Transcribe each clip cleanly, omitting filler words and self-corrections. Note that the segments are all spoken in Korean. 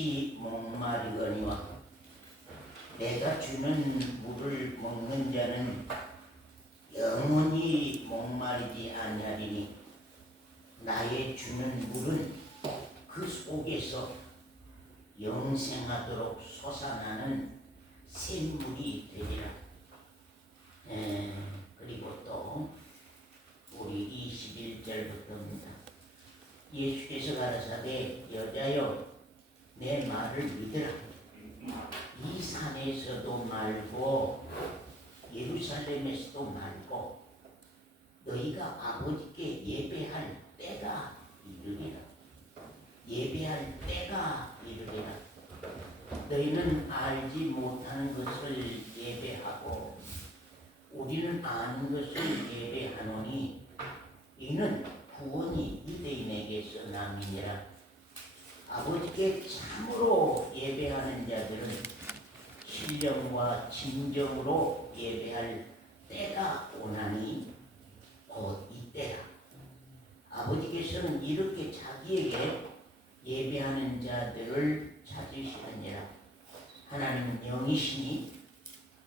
반드시 목마르거니와 내가 주는 물을 먹는 자는 영원히 목마르지 아니하리니 나의 주는 물은 그 속에서 영생하도록 솟아나는 샘물이 되리라. 그리고 또 우리 21절부터입니다. 예수께서 가라사대 여자여 내 말을 믿으라. 이 산에서도 말고 예루살렘에서도 말고 너희가 아버지께 예배할 때가 이르리라. 예배할 때가 이르리라. 너희는 알지 못하는 것을 예배하고 우리는 아는 것을 예배하노니 이는 구원이 유대인에게서 남이니라. 아버지께 참으로 예배하는 자들은 신령과 진정으로 예배할 때가 오나니 곧 이때라. 아버지께서는 이렇게 자기에게 예배하는 자들을 찾으시느니라. 하나님은 영이시니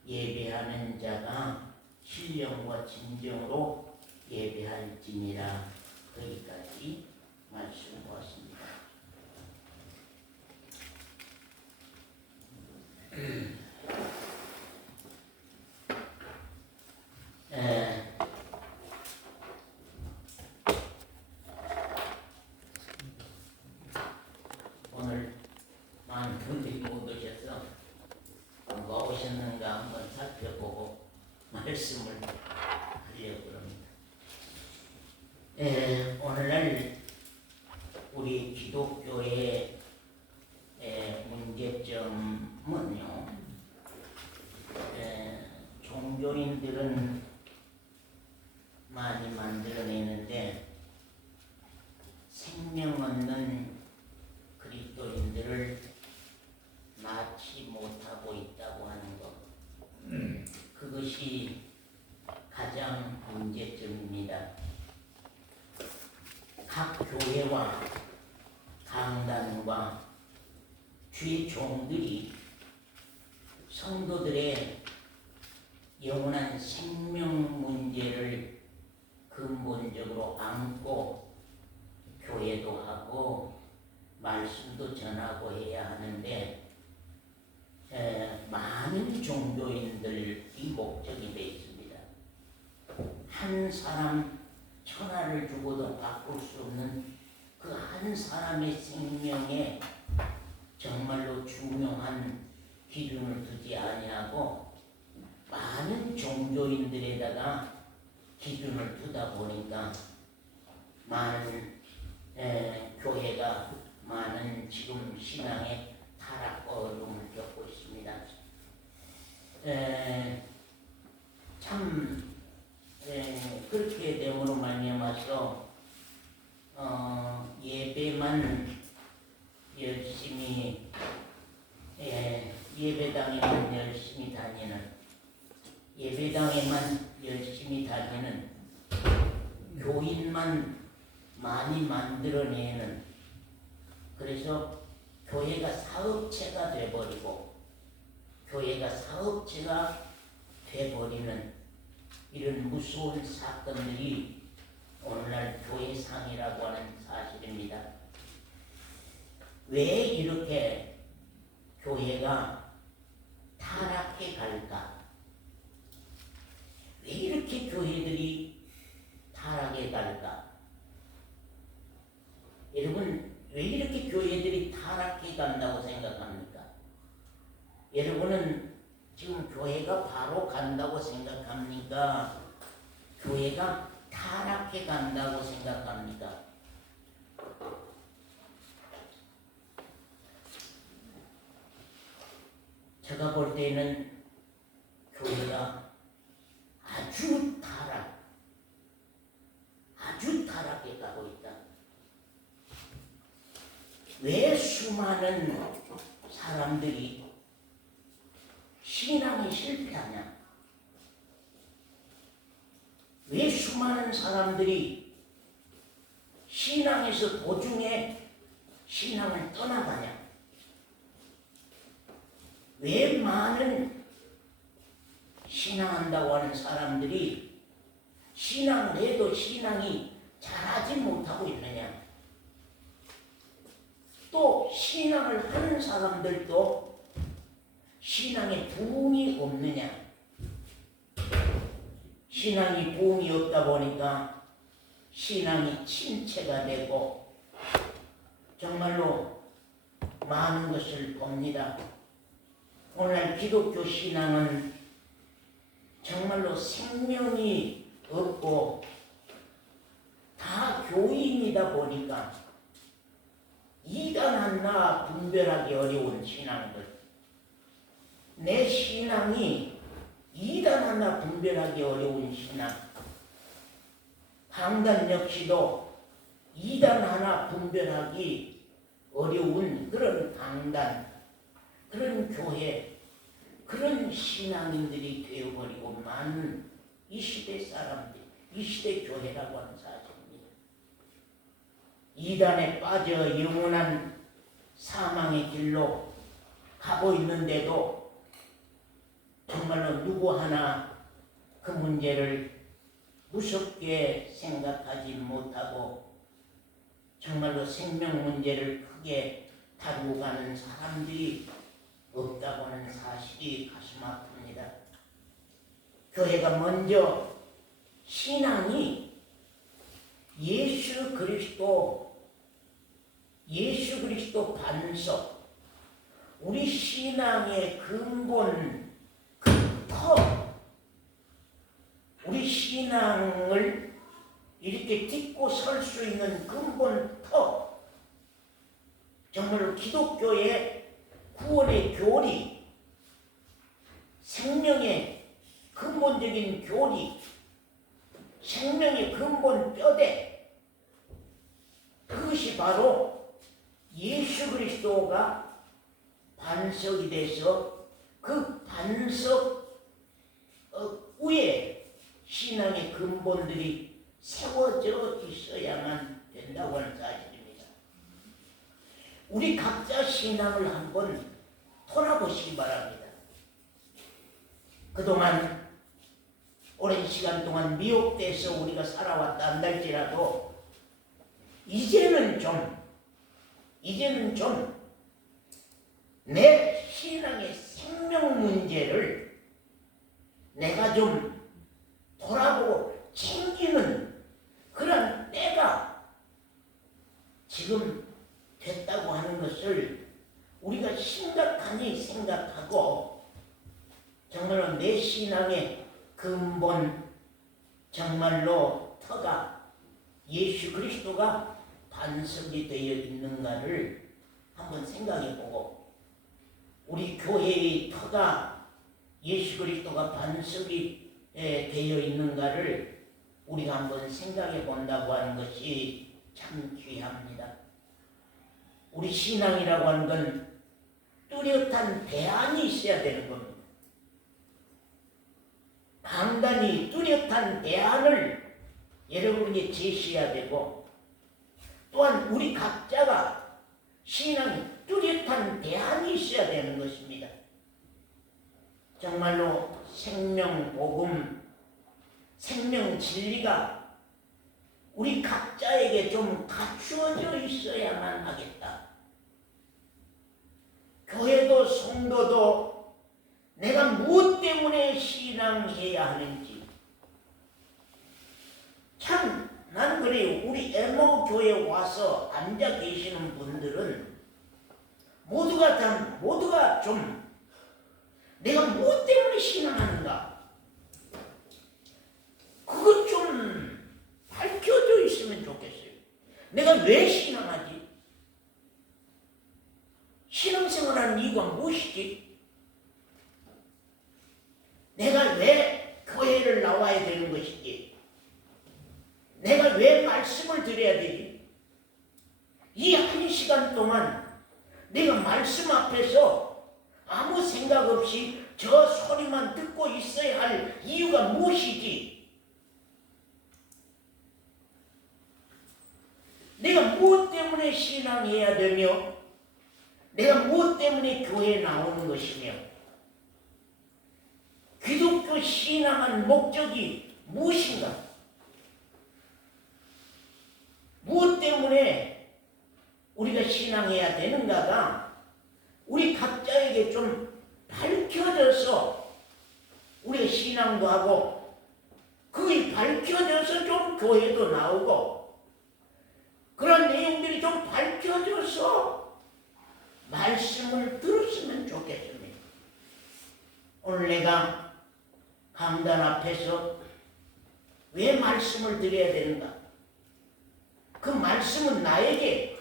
예배하는 자가 신령과 진정으로 예배할지니라. 거기까지 말씀 보았습니다. 오늘 많은 분들이 못 오셔서 누가 오셨는가 한번 살펴보고 말씀을 하려고 합니다. 오늘날 우리 기독교의 문제점은요, 종교인들은 많이 만들어내는데 생명 없는 그리스도인들을 낳지 못하고 있다고 하는 것, 그것이 가장 문제점입니다. 각 교회와 강단과 주의 종들이 성도들의 영원한 생명 문제를 근본적으로 안고 교회도 하고 말씀도 전하고 해야 하는데 많은 종교인들이 목적이 되어 있습니다. 한 사람 천하를 주고도 바꿀 수 없는 그 한 사람의 생명에 정말로 중요한 기준을 두지 아니하고 많은 종교인들에다가 기준을 두다 보니까 많은 교회가 많은 지금 신앙의 타락과 어려움을 겪고 있습니다. 참 그렇게 됨으로 말미암아서 예배만 열심히 예배당에만 열심히 다니는, 예배당에만 열심히 다니는, 교인만 많이 만들어내는, 그래서 교회가 사업체가 돼버리고 교회가 사업체가 돼버리는 이런 무서운 사건들이 오늘날 교회상이라고 하는 사실입니다. 왜 이렇게 교회가 타락해 갈까? 왜 이렇게 교회들이 타락해 갈까? 여러분, 왜 이렇게 교회들이 타락해 간다고 생각합니까? 여러분은 지금 교회가 바로 간다고 생각합니까? 교회가 타락해 간다고 생각합니까? 제가 볼 때는 교회가 아주 타락해 가고 있다. 왜 수많은 사람들이 신앙에 실패하냐? 왜 수많은 사람들이 신앙에서 도중에 신앙을 떠나가냐? 왜 많은 신앙한다고 하는 사람들이 신앙을 해도 신앙이 잘하지 못하고 있느냐? 또 신앙을 하는 사람들도 신앙에 부흥이 없느냐? 신앙이 부흥이 없다 보니까 신앙이 침체가 되고 정말로 많은 것을 봅니다. 오늘날 기독교 신앙은 정말로 생명이 없고 다 교인이다 보니까 이단 하나 분별하기 어려운 신앙들, 내 신앙이 이단 하나 분별하기 어려운 신앙, 강단 역시도 이단 하나 분별하기 어려운 그런 강단, 그런 교회, 그런 신앙인들이 되어버리고 많은 이 시대 사람들, 이 시대 교회라고 하는 사실입니다. 이단에 빠져 영원한 사망의 길로 가고 있는데도 정말로 누구 하나 그 문제를 무섭게 생각하지 못하고 정말로 생명 문제를 크게 다루고 가는 사람들이 없다고 하는 사실이 가슴 아픕니다. 교회가 먼저 신앙이 예수 그리스도 반석, 우리 신앙의 근본, 우리 신앙을 이렇게 딛고 설 수 있는 근본 터, 정말로 기독교의 구원의 교리, 생명의 근본적인 교리, 생명의 근본 뼈대, 그것이 바로 예수 그리스도가 반석이 돼서 그 반석 위에 신앙의 근본들이 세워져 있어야만 된다고 하는 사실입니다. 우리 각자 신앙을 한번 돌아보시기 바랍니다. 그동안 오랜 시간 동안 미혹돼서 우리가 살아왔다 한달지라도 이제는 좀 내 신앙의 생명 문제를 내가 좀 돌아보고 챙기는 그런 때가 지금 됐다고 하는 것을 우리가 심각하니 생각하고 정말로 내 신앙의 근본, 정말로 터가 예수 그리스도가 반석이 되어 있는가를 한번 생각해보고, 우리 교회의 터가 예수 그리스도가 반석이 되어 있는가를 우리가 한번 생각해 본다고 하는 것이 참 귀합니다. 우리 신앙이라고 하는 건 뚜렷한 대안이 있어야 되는 겁니다. 강단이 뚜렷한 대안을 여러분이 제시해야 되고, 또한 우리 각자가 신앙이 뚜렷한 대안이 있어야 되는 것입니다. 정말로 생명 복음, 생명 진리가 우리 각자에게 좀 갖추어져 있어야만 하겠다. 교회도 성도도 내가 무엇 때문에 신앙해야 하는지, 참 나는 그래요. 우리 에모 교회에 와서 앉아 계시는 분들은 모두가 좀 내가 무엇 때문에 신앙하는가, 그것 좀 밝혀져 있으면 좋겠어요. 내가 왜 신앙하지? 신앙생활하는 이유가 무엇이지? 내가 왜 교회를 나와야 되는 것이지? 내가 왜 말씀을 드려야 되지? 이 한 시간 동안 내가 말씀 앞에서 아무 생각 없이 저 소리만 듣고 있어야 할 이유가 무엇이지? 내가 무엇 때문에 신앙해야 되며, 내가 무엇 때문에 교회에 나오는 것이며, 기독교 신앙한 목적이 무엇인가? 무엇 때문에 우리가 신앙해야 되는가가 우리 각자에게 좀 밝혀져서 우리가 신앙도 하고 그게 밝혀져서 좀 교회도 나오고 그런 내용들이 좀 밝혀져서 말씀을 들었으면 좋겠습니다. 오늘 내가 강단 앞에서 왜 말씀을 드려야 되는가? 그 말씀은 나에게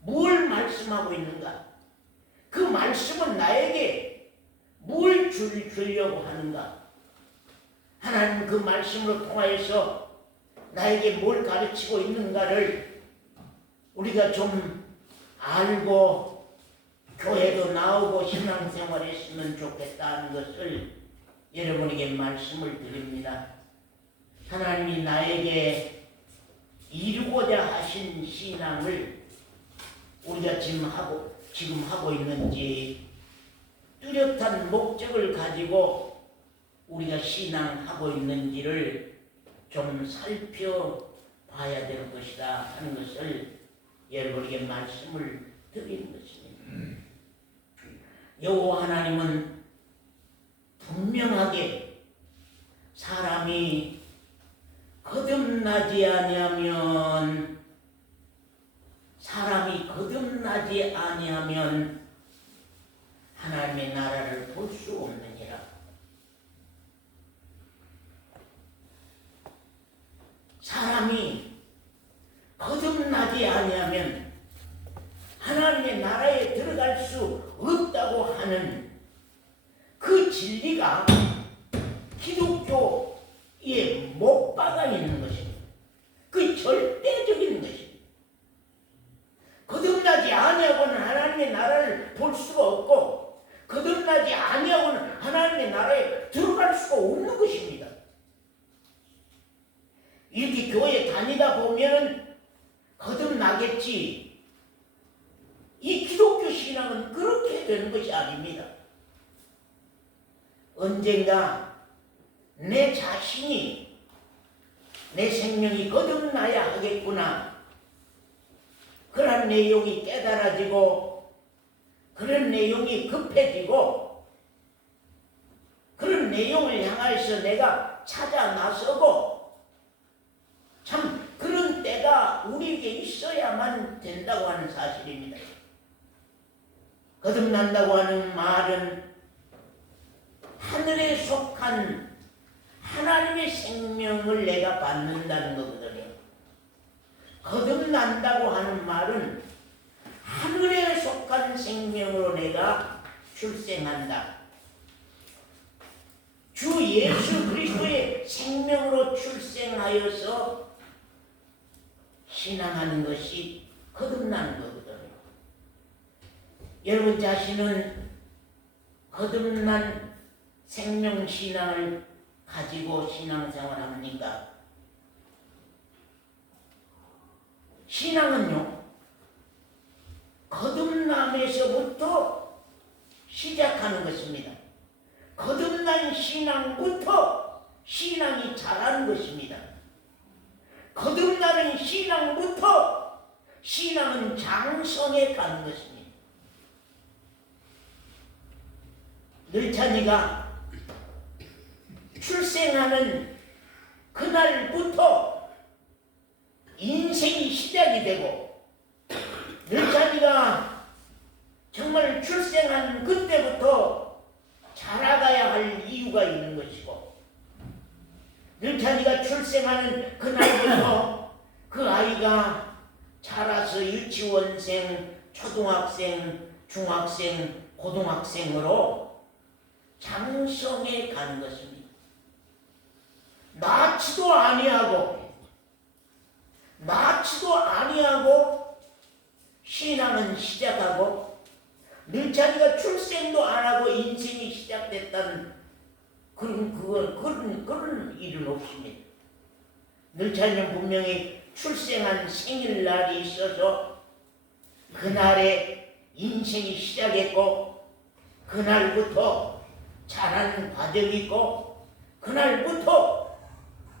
뭘 말씀하고 있는가? 그 말씀은 나에게 뭘 주려고 하는가? 하나님 그 말씀으로 통하여서 나에게 뭘 가르치고 있는가를 우리가 좀 알고 교회도 나오고 신앙생활 했으면 좋겠다는 것을 여러분에게 말씀을 드립니다. 하나님이 나에게 이루고자 하신 신앙을 우리가 지금 하고 있는지 뚜렷한 목적을 가지고 우리가 신앙하고 있는지를 좀 살펴봐야 될 것이다 하는 것을 여러분에게 말씀을 드리는 것입니다. 여호와 하나님은 분명하게 사람이 거듭나지 아니하면 하나님의 나라를 볼 수 없느니라. 사람이 거듭나지 아니하면 하나님의 나라에 들어갈 수 없다고 하는 그 진리가 기독교에 못 박아 있는 것입니다. 그 절대적인 것입니다. 거듭나지 아니하고는 하나님의 나라를 볼 수가 없고 거듭나지 아니하고는 하나님의 나라에 들어갈 수가 없는 것입니다. 이렇게 교회 다니다 보면 거듭나겠지. 이 기독교 신앙은 그렇게 되는 것이 아닙니다. 언젠가 내 자신이 내 생명이 거듭나야 하겠구나. 그런 내용이 깨달아지고 그런 내용이 급해지고 그런 내용을 향해서 내가 찾아 나서고 참 그런 때가 우리에게 있어야만 된다고 하는 사실입니다. 거듭난다고 하는 말은 하늘에 속한 하나님의 생명을 내가 받는다는 거거든요. 거듭난다고 하는 말은 하늘에 속한 생명으로 내가 출생한다. 주 예수 그리스도의 생명으로 출생하여서 신앙하는 것이 거듭나는 거거든요. 여러분 자신은 거듭난 생명신앙을 가지고 신앙생활 합니까? 신앙은요, 거듭남에서부터 시작하는 것입니다. 거듭난 신앙부터 신앙이 자라는 것입니다. 거듭나는 신앙부터 신앙은 장성해 가는 것입니다. 늘찬이가 출생하는 그날부터 인생이 시작이 되고 늘찬이가 정말 출생한 그때부터 자라가야 할 이유가 있는 것이고 늘찬이가 출생하는 그날부터 그 아이가 자라서 유치원생, 초등학생, 중학생, 고등학생으로 장성해 가는 것입니다. 낳지도 아니하고 신앙은 시작하고 늘찬이가 출생도 안 하고 인생이 시작됐다는 그런 일은 없습니다. 늘찬이는 분명히 출생한 생일날이 있어서 그날에 인생이 시작했고 그날부터 자라는 과정이 있고 그날부터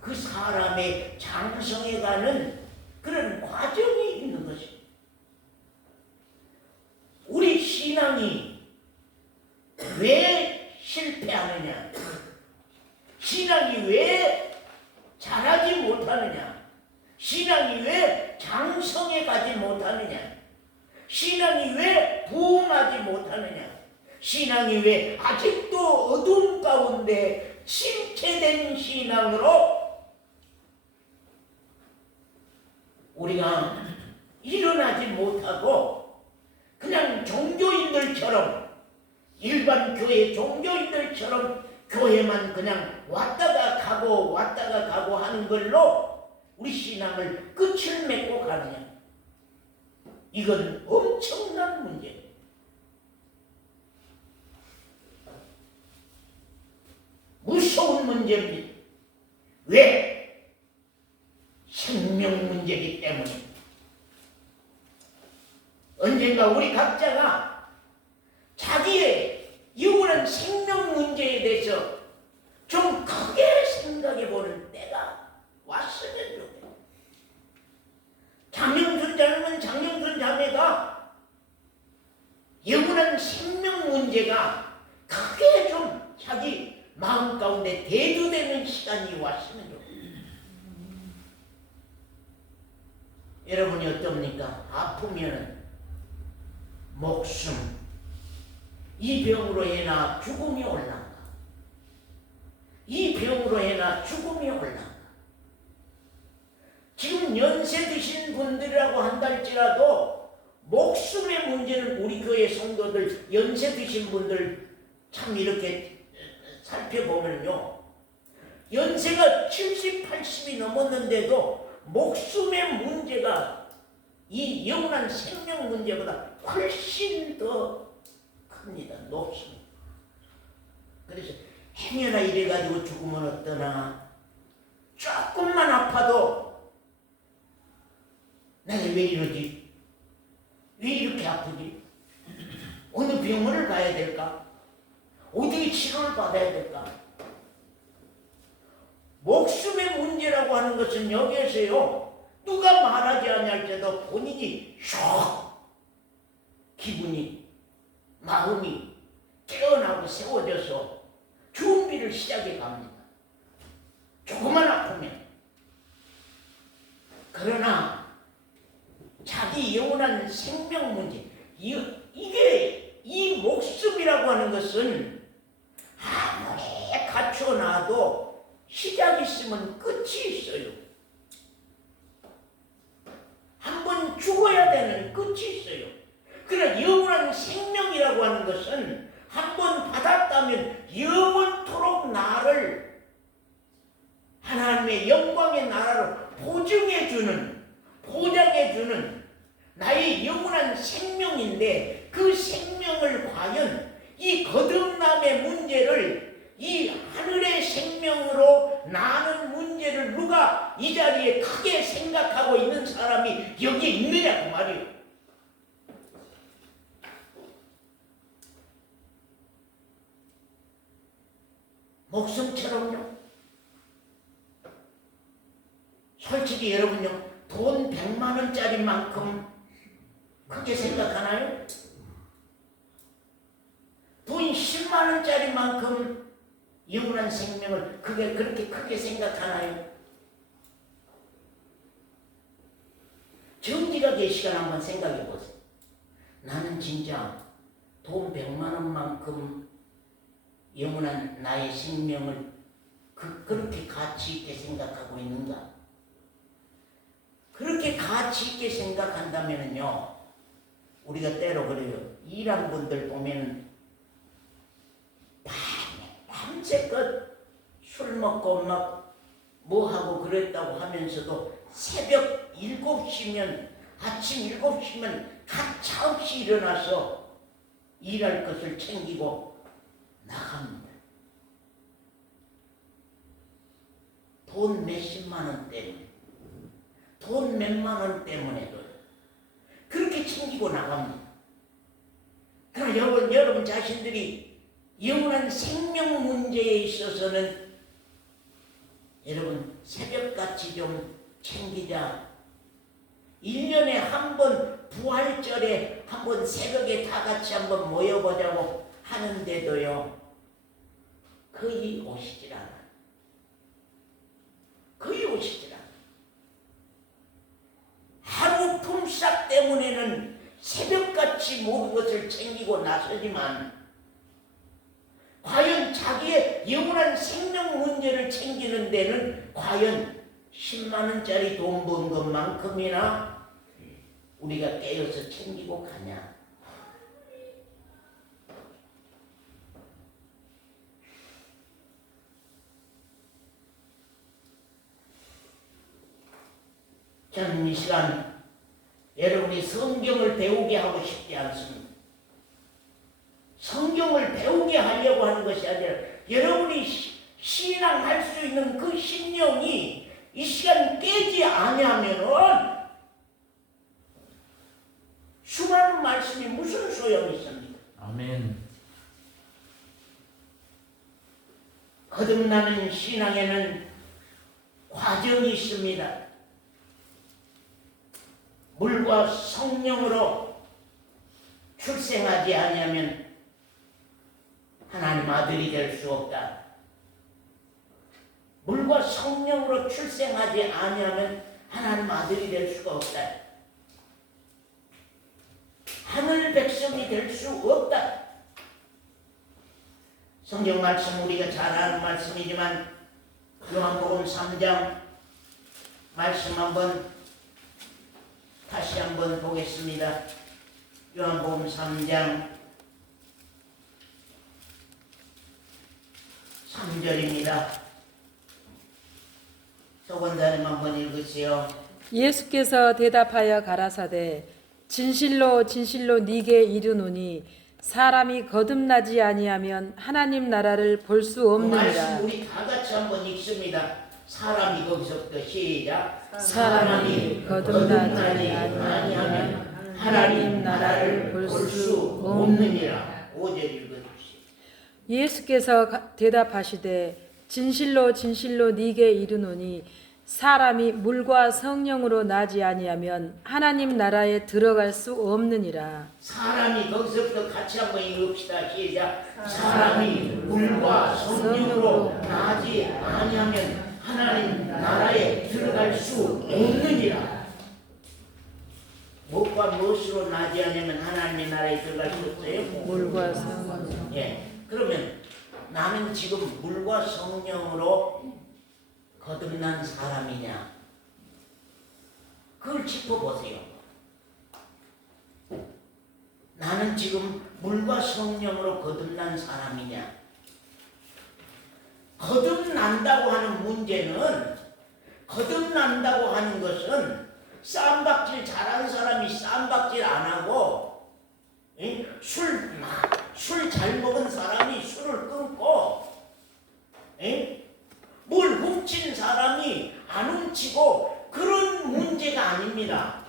그 사람의 장성해가는 그런 과정이 있는 것입니다. 우리 신앙이 왜 실패하느냐? 신앙이 왜 자라지 못하느냐? 신앙이 왜 장성해 가지 못하느냐? 신앙이 왜 부흥하지 못하느냐? 신앙이 왜 아직도 어둠 가운데 침체된 신앙으로 우리가 일어나지 못하고 그냥 종교인들처럼, 일반 교회 종교인들처럼 교회만 그냥 왔다가 가고 왔다가 가고 하는 걸로 우리 신앙을 끝을 맺고 가느냐? 이건 엄청난 문제입니다. 무서운 문제입니다. 왜? 생명 문제이기 때문에. 언젠가 우리 각자가 자기의 영원한 생명 문제에 대해서 좀 크게 생각해보는 때가 왔으면 좋겠다. 장영순 자매는 장영순 자매가 영원한 생명 문제가 크게 좀 자기 마음 가운데 대두되는 시간이 왔으면 좋겠다. 여러분이 어떻습니까? 아프면 목숨, 이 병으로 해나 죽음이 올란가? 이 병으로 해나 죽음이 올란가? 지금 연세 드신 분들이라고 한다 할지라도 목숨의 문제는 우리 교회 성도들, 연세 드신 분들 참 이렇게 살펴보면요, 연세가 70, 80이 넘었는데도 목숨의 문제가 이 영원한 생명 문제보다 훨씬 더 큽니다. 높습니다. 그래서 행여나 이래가지고 죽으면 어떠나, 조금만 아파도 내가 왜 이러지? 왜 이렇게 아프지? 어느 병원을 가야 될까? 어디에 치료를 받아야 될까? 목숨의 문제라고 하는 것은 여기에서요, 누가 말하지 않을지라도 본인이 기분이, 마음이 깨어나고 세워져서 준비를 시작해 갑니다. 조금만 아프면. 그러나 자기 영원한 생명 문제, 이게 이 목숨이라고 하는 것은 아무리 갖춰놔도 시작이 있으면 끝이 있어요. 한번 죽어야 되는 끝이 있어요. 그러나 영원한 생명이라고 하는 것은 한번 받았다면 영원토록 나를 하나님의 영광의 나라로 보증해주는, 보장해주는 나의 영원한 생명인데, 그 생명을 과연 이 거듭남의 문제를, 이 하늘의 생명으로 나는 문제를 누가 이 자리에 크게 생각하고 있는 사람이 여기에 있느냐 그 말이에요. 목숨처럼요. 솔직히 여러분요, 돈 100만 원짜리만큼 크게 생각하나요? 돈 10만 원짜리만큼 영원한 생명을 그렇게 크게 생각하나요? 정직하게 이 시간 한번 생각해 보세요. 나는 진짜 돈 100만 원만큼 영원한 나의 생명을 그렇게 가치 있게 생각하고 있는가? 그렇게 가치 있게 생각한다면요, 우리가 때로 그래요. 일한 분들 보면 밤새껏 술 먹고 막 뭐 하고 그랬다고 하면서도 새벽 7시면, 아침 7시면 가차없이 일어나서 일할 것을 챙기고 나갑니다. 돈 몇십만 원 때문에, 돈 몇만 원 때문에도 그렇게 챙기고 나갑니다. 그러나 여러분 자신들이 영원한 생명 문제에 있어서는 여러분 새벽같이 좀 챙기자. 1년에 한 번 부활절에 한 번 새벽에 다 같이 한번 모여보자고 하는데도요 거의 오시질 않아. 거의 오시질 않아. 하루 품삯 때문에는 새벽같이 모든 것을 챙기고 나서지만 과연 자기의 영원한 생명 문제를 챙기는 데는 과연 10만 원짜리 돈 번 것만큼이나 우리가 깨어서 챙기고 가냐? 저는 이 시간 여러분이 성경을 배우게 하고 싶지 않습니다. 성경을 배우게 하려고 하는 것이 아니라 여러분이 신앙할 수 있는 그 신령이 이 시간 깨지 아니하면은 수많은 말씀이 무슨 소용이 있습니까? 아멘. 거듭나는 신앙에는 과정이 있습니다. 물과 성령으로 출생하지 아니하면 하나님 아들이 될 수 없다. 물과 성령으로 출생하지 아니하면 하나님 아들이 될 수가 없다. 하늘 백성이 될 수 없다. 성경 말씀 우리가 잘 아는 말씀이지만 요한복음 3장 말씀 다시 한번 보겠습니다. 요한복음 3장 3절입니다. 서원자님 한번 읽으세요. 예수께서 대답하여 가라사대 진실로 진실로 네게 이르노니 사람이 거듭나지 아니하면 하나님 나라를 볼 수 그 없느니라. 말씀 우리 다 같이 한번 읽습니다. 사람이 거기서부터 시작. 사람이 거듭나지 아니하면 하나님 나라를 볼 수 없느니라. 5절 읽어주시오. 예수께서 대답하시되 진실로 진실로 네게 이르노니 사람이 물과 성령으로 나지 아니하면 하나님 나라에 들어갈 수 없느니라. 사람이 거기서부터 같이 한번 읽읍시다. 시작. 사람이 물과 성령으로 나지 아니하면 하나님 나라에 들어갈 수 없느니라. 무엇과 무엇으로 나지 않으면 하나님의 나라에 들어갈 수 없어요? 물과 성령. 예. 그러면 나는 지금 물과 성령으로 거듭난 사람이냐? 그걸 짚어보세요. 나는 지금 물과 성령으로 거듭난 사람이냐? 거듭난다고 하는 문제는, 거듭난다고 하는 것은 쌈박질 잘하는 사람이 쌈박질 안 하고, 술 잘 먹은 사람이 술을 끊고, 뭘 훔친 사람이 안 훔치고, 그런 문제가 아닙니다.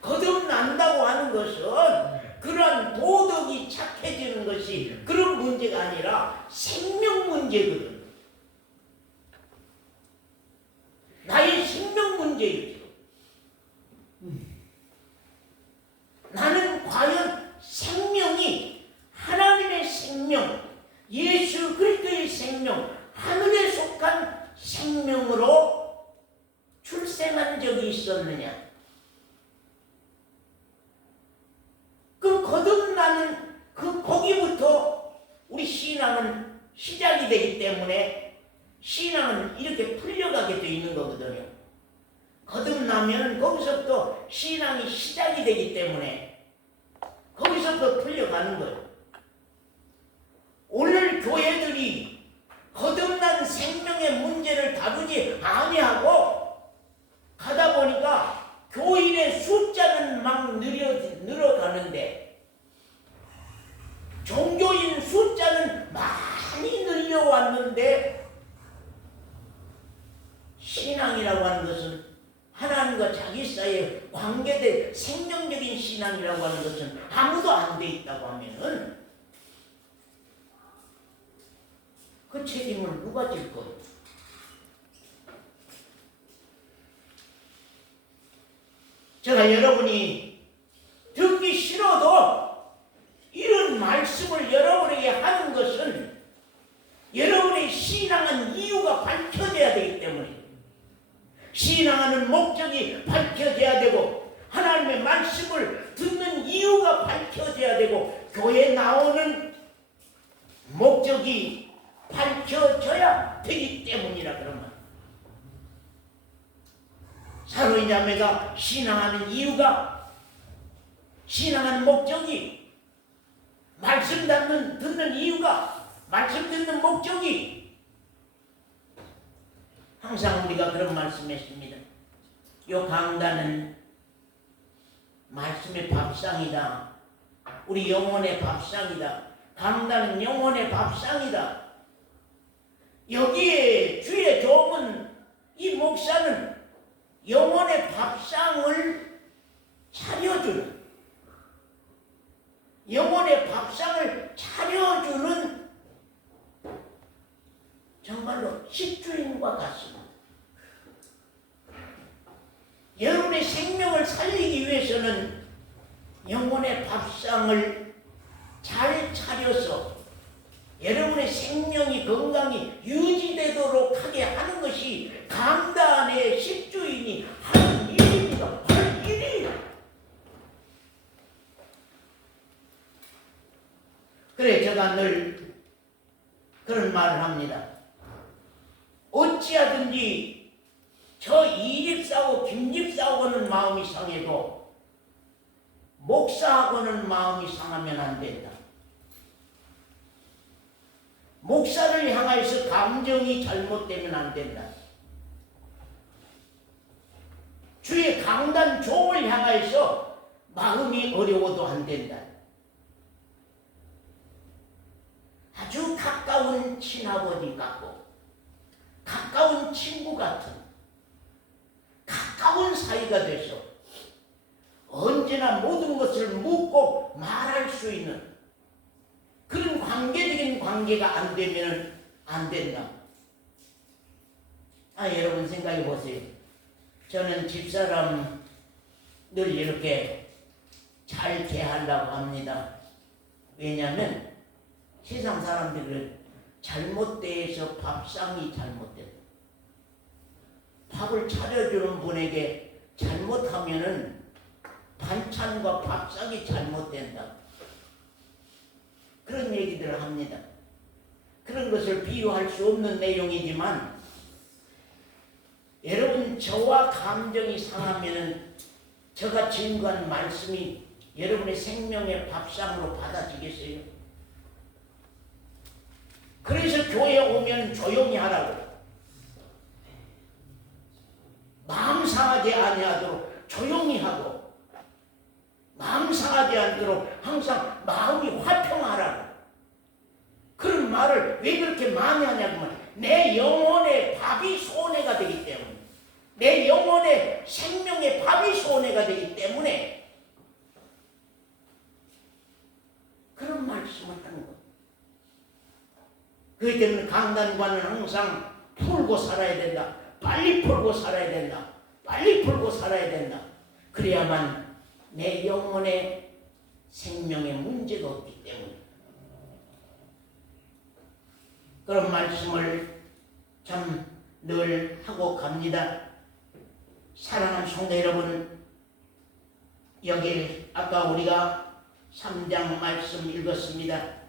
거듭난다고 하는 것은 그러한 도덕이 착해지는 것이 그런 문제가 아니라 생명 문제거든. 나의 생명 문제이죠. 나는 과연 생명이 하나님의 생명, 예수 그리스도의 생명, 하늘에 속한 생명으로 출생한 적이 있었느냐? 그 거듭나는 거기부터 우리 신앙은 시작이 되기 때문에 신앙은 이렇게 풀려가게 돼 있는 거거든요. 거듭나면 거기서부터 신앙이 시작이 되기 때문에 거기서부터 풀려가는 거예요. 오늘 교회들이 거듭난 생명의 문제를 다루지 아니하고 가다 보니까 교인의 숫자는 막 늘어가는데 종교인 숫자는 많이 늘려왔는데 신앙이라고 하는 것은 하나님과 자기 사이에 관계된 생명적인 신앙이라고 하는 것은 아무도 안 돼 있다고 하면은 그 책임을 누가 질 거예요? 제가 여러분이 듣기 싫어도 이런 말씀을 여러분에게 하는 것은 여러분의 신앙은 이유가 밝혀져야 되기 때문에, 신앙하는 목적이 밝혀져야 되고 하나님의 말씀을 듣는 이유가 밝혀져야 되고 교회에 나오는 목적이 밝혀져야 되기 때문이라 그런 말. 사로이 자매가 신앙하는 이유가, 신앙하는 목적이, 말씀 듣는 이유가, 말씀 듣는 목적이, 항상 우리가 그런 말씀했습니다. 요 강단은 말씀의 밥상이다. 우리 영혼의 밥상이다. 강단은 영혼의 밥상이다. 여기에 주의 종은, 이 목사는 영혼의 밥상을 차려주는, 영혼의 밥상을 차려주는 정말로 식주인과 같습니다. 여러분의 생명을 살리기 위해서는 영혼의 밥상을 잘 차려서 여러분의 생명이 건강이 유지되도록 하게 하는 것이 강단의 식주인이 하는 일입니다. 할 일이에요. 그래 제가 늘 그런 말을 합니다. 어찌하든지 저 이집사하고 김집사하고는 마음이 상해도 목사하고는 마음이 상하면 안 된다. 목사를 향해서 감정이 잘못되면 안 된다. 주의 강단 종을 향해서 마음이 어려워도 안 된다. 아주 가까운 친아버지 같고 가까운 친구 같은 가까운 사이가 돼서 언제나 모든 것을 묻고 말할 수 있는 그런 관계적인 관계가 안 되면 안 된다. 여러분 생각해 보세요. 저는 집사람 늘 이렇게 잘 대하려고 합니다. 왜냐하면 세상 사람들은 잘못돼서 밥상이 잘못된다. 밥을 차려주는 분에게 잘못하면은 반찬과 밥상이 잘못된다. 그런 얘기들을 합니다. 그런 것을 비유할 수 없는 내용이지만 여러분 저와 감정이 상하면은 저가 증거한 말씀이 여러분의 생명의 밥상으로 받아지겠어요? 그래서 교회에 오면 조용히 하라고, 마음 상하지 아니하도록 조용히 하고, 마음 상하지 않도록 항상 마음이 화평하라고. 그런 말을 왜 그렇게 많이 하냐면 내 영혼의 밥이 손해가 되기 때문에, 내 영혼의 생명의 밥이 손해가 되기 때문에 그런 말씀을 하는 거예요. 그렇기 때문에 강단관은 항상 풀고 살아야 된다. 빨리 풀고 살아야 된다. 빨리 풀고 살아야 된다. 그래야만 내 영혼의 생명에 문제가 없기 때문에. 그런 말씀을 참 늘 하고 갑니다. 사랑하는 성도 여러분, 여기 아까 우리가 3장 말씀 읽었습니다.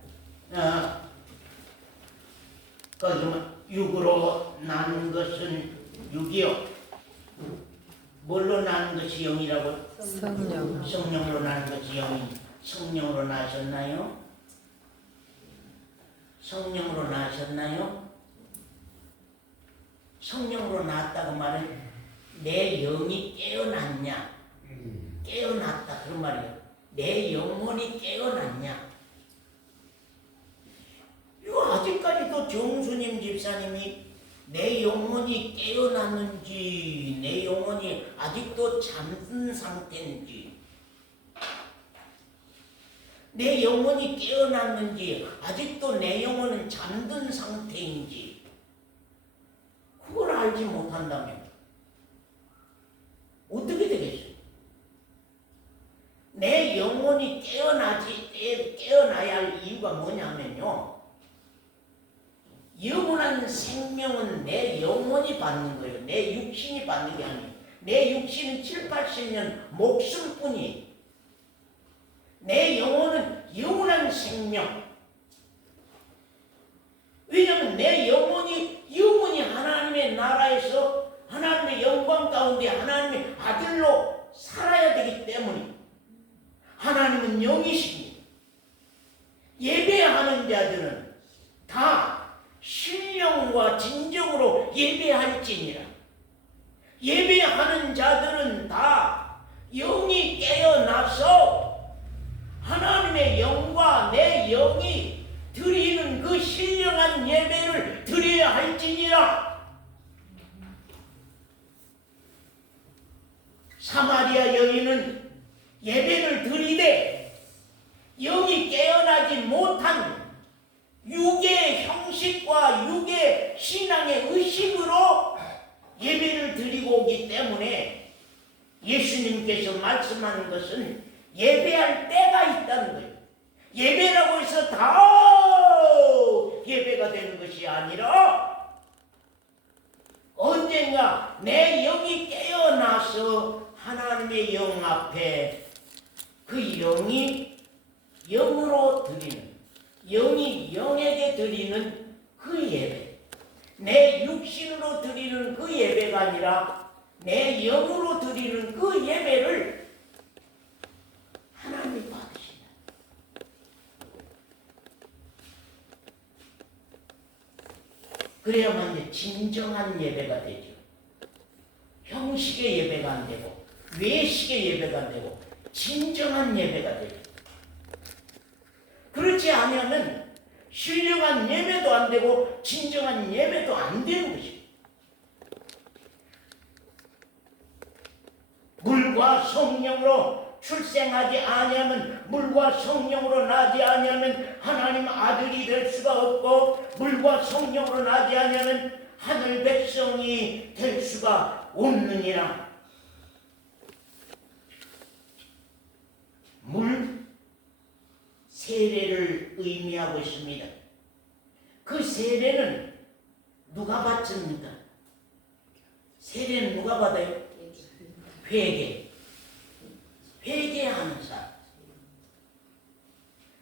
거기 육으로 난 것은 육이요. 뭘로 난 것이 영이라고? 성령. 성령으로 난 것이 영이. 성령으로 나셨나요? 성령으로 나셨나요? 성령으로 나왔다고 말은 내 영이 깨어났냐? 깨어났다 그런 말이에요. 내 영혼이 깨어났냐? 이거 아직까지도 정수님 집사님이 내 영혼이 깨어났는지, 내 영혼이 아직도 잠든 상태인지, 내 영혼이 깨어났는지, 아직도 내 영혼은 잠든 상태인지, 그걸 알지 못한다면 어떻게 되겠어요? 영혼이 깨어나야 할 이유가 뭐냐면요. 영원한 생명은 내 영혼이 받는 거예요. 내 육신이 받는 게 아니에요. 내 육신은 7, 80년 목숨뿐이에요. 내 영혼은 영원한 생명. 왜냐하면 내 영혼이 하나님의 나라에서 하나님의 영광 가운데 하나님의 아들로 살아야 되기 때문에 하나님은 영이십니다. 예배하는 자들은 다 신령과 진정으로 예배할지니라. 예배하는 자들은 다 영이 깨어나서 하나님의 영과 내 영이 드리는 그 신령한 예배를 드려야 할지니라. 사마리아 여인은 예배를 드리되 영이 깨어나지 못한 육의 형식과 육의 신앙의 의식으로 예배를 드리고 오기 때문에 예수님께서 말씀하는 것은 예배할 때가 있다는 거예요. 예배라고 해서 다 예배가 되는 것이 아니라 언젠가 내 영이 깨어나서 하나님의 영 앞에 그 영이 영으로 드리는, 영이 영에게 드리는 그 예배, 내 육신으로 드리는 그 예배가 아니라 내 영으로 드리는 그 예배를 하나님이 받으신다. 그래야만 이제 진정한 예배가 되죠. 형식의 예배가 안 되고 외식의 예배가 안 되고 진정한 예배가 되죠. 그렇지 않으면 신령한 예배도 안 되고 진정한 예배도 안 되는 것입니다. 물과 성령으로 출생하지 아니하면, 물과 성령으로 나지 아니하면 하나님 아들이 될 수가 없고, 물과 성령으로 나지 아니하면 하늘 백성이 될 수가 없느니라. 물 세례를 의미하고 있습니다. 그 세례는 누가 받습니까? 세례는 누가 받아요? 회개하는 사람.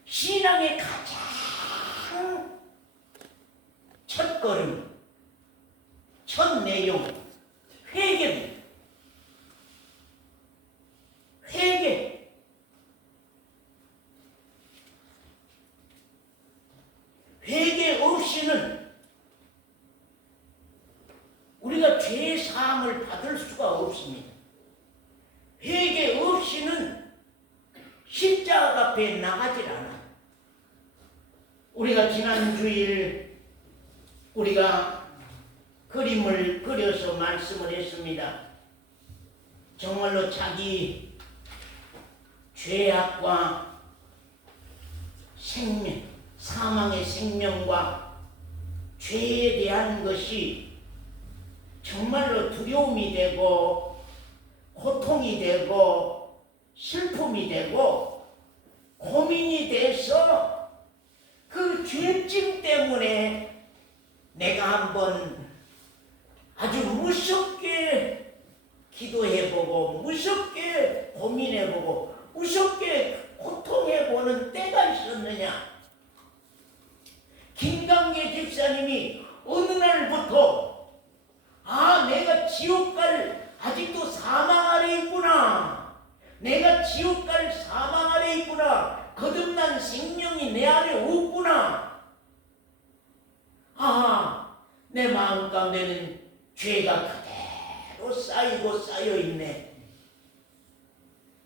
신앙의 가장 첫걸음, 첫 내용, 회개입니다. 회개. 회개 없이는 우리가 죄 사함을 받을 수가 없습니다. 회개 없이는 십자가 앞에 나가질 않아요. 우리가 지난 주일 우리가 그림을 그려서 말씀을 했습니다. 정말로 자기 죄악과 생명, 사망의 생명과 죄에 대한 것이 정말로 두려움이 되고 고통이 되고 슬픔이 되고 고민이 돼서 그 죄짐 때문에 내가 한번 아주 무섭게 기도해보고 무섭게 고민해보고 무섭게 고통해보는 때가 있었느냐. 김강계 집사님이 어느 날부터 내가 지옥 갈 아직도 사망 아래 있구나. 내가 지옥 갈 사망 아래 있구나. 거듭난 생명이 내 안에 없구나. 내 마음 가운데는 죄가 그대로 쌓이고 쌓여있네.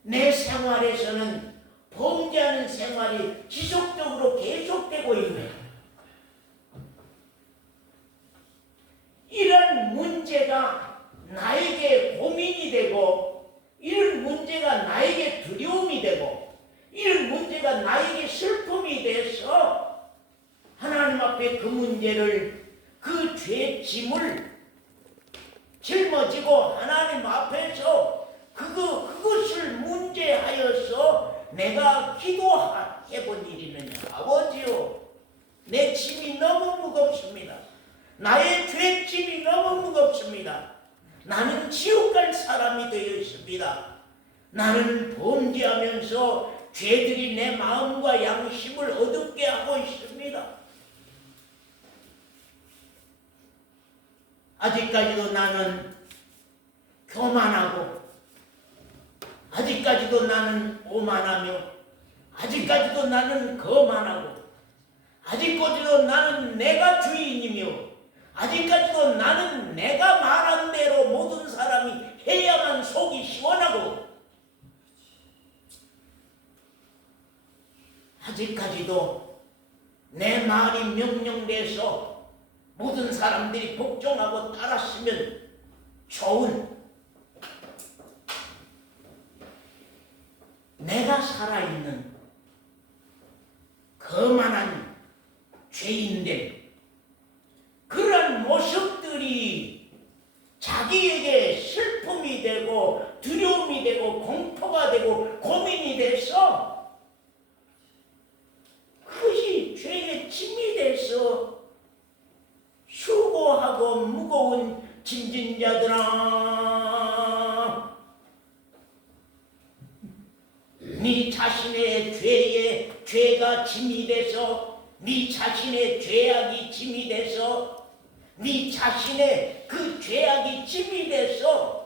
내 생활에서는 범죄하는 생활이 지속적으로 계속되고 있네. 이런 문제가 나에게 고민이 되고, 이런 문제가 나에게 두려움이 되고, 이런 문제가 나에게 슬픔이 돼서 하나님 앞에 그 문제를, 그 죄짐을 짊어지고 하나님 앞에서 그것을 문제하여서 내가 기도해 본 일이느냐? 아버지요, 내 짐이 너무 무겁습니다. 나의 죄 짐이 너무 무겁습니다. 나는 지옥 갈 사람이 되어 있습니다. 나는 범죄하면서 죄들이 내 마음과 양심을 어둡게 하고 있습니다. 아직까지도 나는 교만하고, 아직까지도 나는 오만하며, 아직까지도 나는 거만하고, 아직까지도 나는 내가 주인이며, 아직까지도 나는 내가 말한 대로 모든 사람이 해야만 속이 시원하고, 아직까지도 내 말이 명령돼서 모든 사람들이 복종하고 따랐으면 좋은, 내가 살아있는 거만한 죄인들, 그런 모습들이 자기에게 슬픔이 되고 두려움이 되고 공포가 되고 고민이 돼서 그것이 죄의 짐이 돼서 수고하고 무거운 짐진자들아, 네 자신의 죄가 짐이 돼서, 네 자신의 죄악이 짐이 돼서, 네 자신의 그 죄악이 짐이 돼서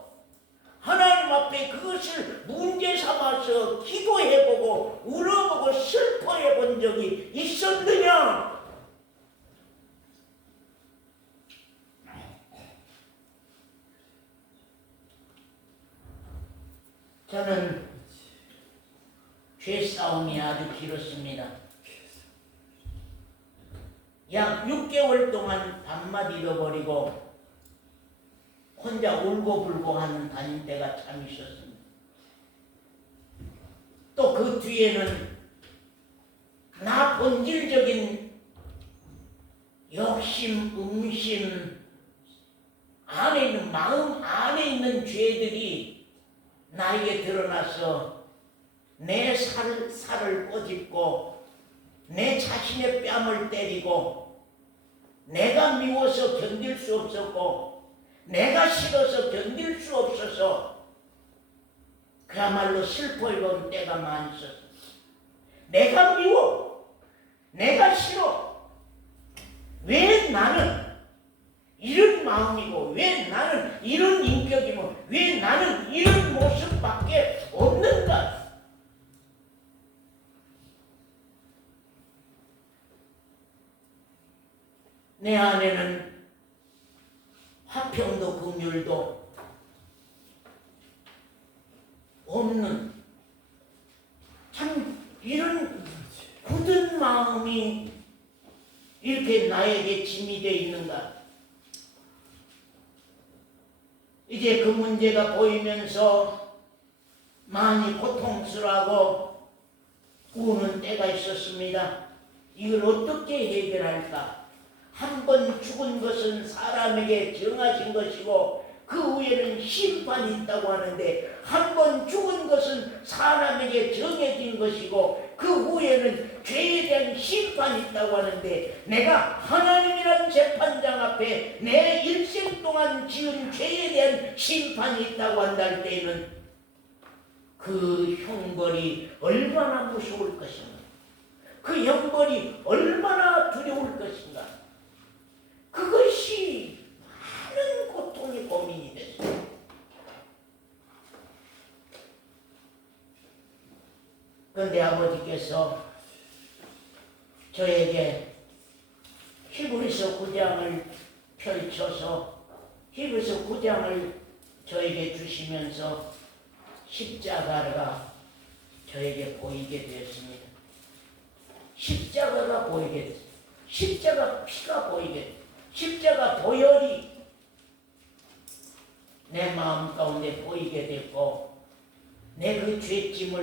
하나님 앞에 그것을 문제 삼아서 기도해보고 울어보고 슬퍼해본 적이 있었느냐? 저는 죄싸움이 아주 길었습니다. 약 6개월 동안 밤낮 잃어버리고 혼자 울고불고 하는 다닐 때가 참 있었습니다. 또 그 뒤에는 나 본질적인 욕심, 음심 안에 있는, 마음 안에 있는 죄들이 나에게 드러나서 내 살을 꼬집고 내 자신의 뺨을 때리고, 내가 미워서 견딜 수 없었고 내가 싫어서 견딜 수 없어서 그야말로 슬퍼해본 때가 많이 있었어. 내가 미워, 내가 싫어, 왜 나는 이런 마음이고, 왜 나는 이런 인격이고, 왜 나는 이런 모습밖에 없는가? 내 안에는 화평도 긍휼도 없는, 참 이런 굳은 마음이 이렇게 나에게 짐이 되어 있는가? 이제 그 문제가 보이면서 많이 고통스러워하고 우는 때가 있었습니다. 이걸 어떻게 해결할까? 한 번 죽은 것은 사람에게 정하신 것이고 그 후에는 심판이 있다고 하는데, 한 번 죽은 것은 사람에게 정해진 것이고 그 후에는 죄에 대한 심판이 있다고 하는데, 내가 하나님이란 재판장 앞에 내 일생 동안 지은 죄에 대한 심판이 있다고 한다 할 때에는 그 형벌이 얼마나 무서울 것인가, 그 형벌이 얼마나 두려울 것인가, 그것이 많은 고통의 고민이 됐어요. 그런데 아버지께서 저에게 히브리서 9장을 펼쳐서 히브리서 9장을 저에게 주시면서 십자가가 저에게 보이게 되었습니다. 십자가가 보이게 됐어요. 십자가 피가 보이게 됐어요. 십자가 도열이 내 마음 가운데 보이게 됐고, 내 그 죄짐을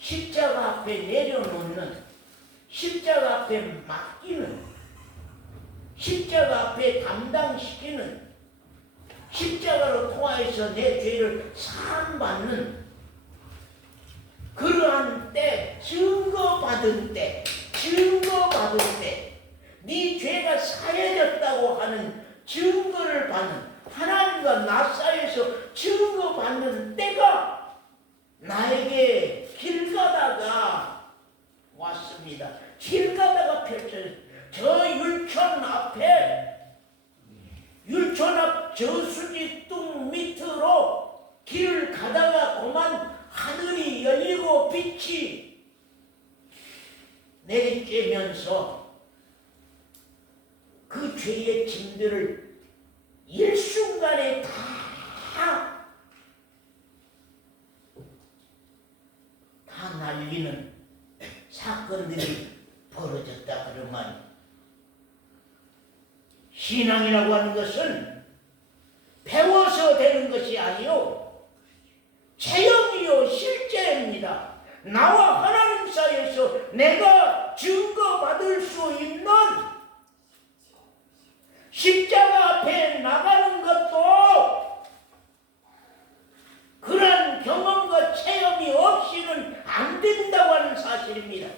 십자가 앞에 내려놓는, 십자가 앞에 맡기는, 십자가 앞에 담당시키는, 십자가로 통하여서 내 죄를 사함받는 그러한 때 받은 때, 증거 받은 때, 네 죄가 사해졌다고 하는 증거를 받는, 하나님과 나 사이에서 증거 받는 때가 나에게 길 가다가 왔습니다. 길 가다가 펼쳐졌어요. 저 율촌 앞 저수지 뚱 밑으로 길을 가다가 그만 하늘이 열리고 빛이 내리쬐면서 그 죄의 짐들을 일순간에 다 날리는 사건들이 벌어졌다 그러면, 신앙이라고 하는 것은 배워서 되는 것이 아니요 체험이요 실제입니다. 나와 하나님 사이에서 내가 증거받을 수 있는, 십자가 앞에 나가는 것도 그런 경험과 체험이 없이는 안 된다고 하는 사실입니다.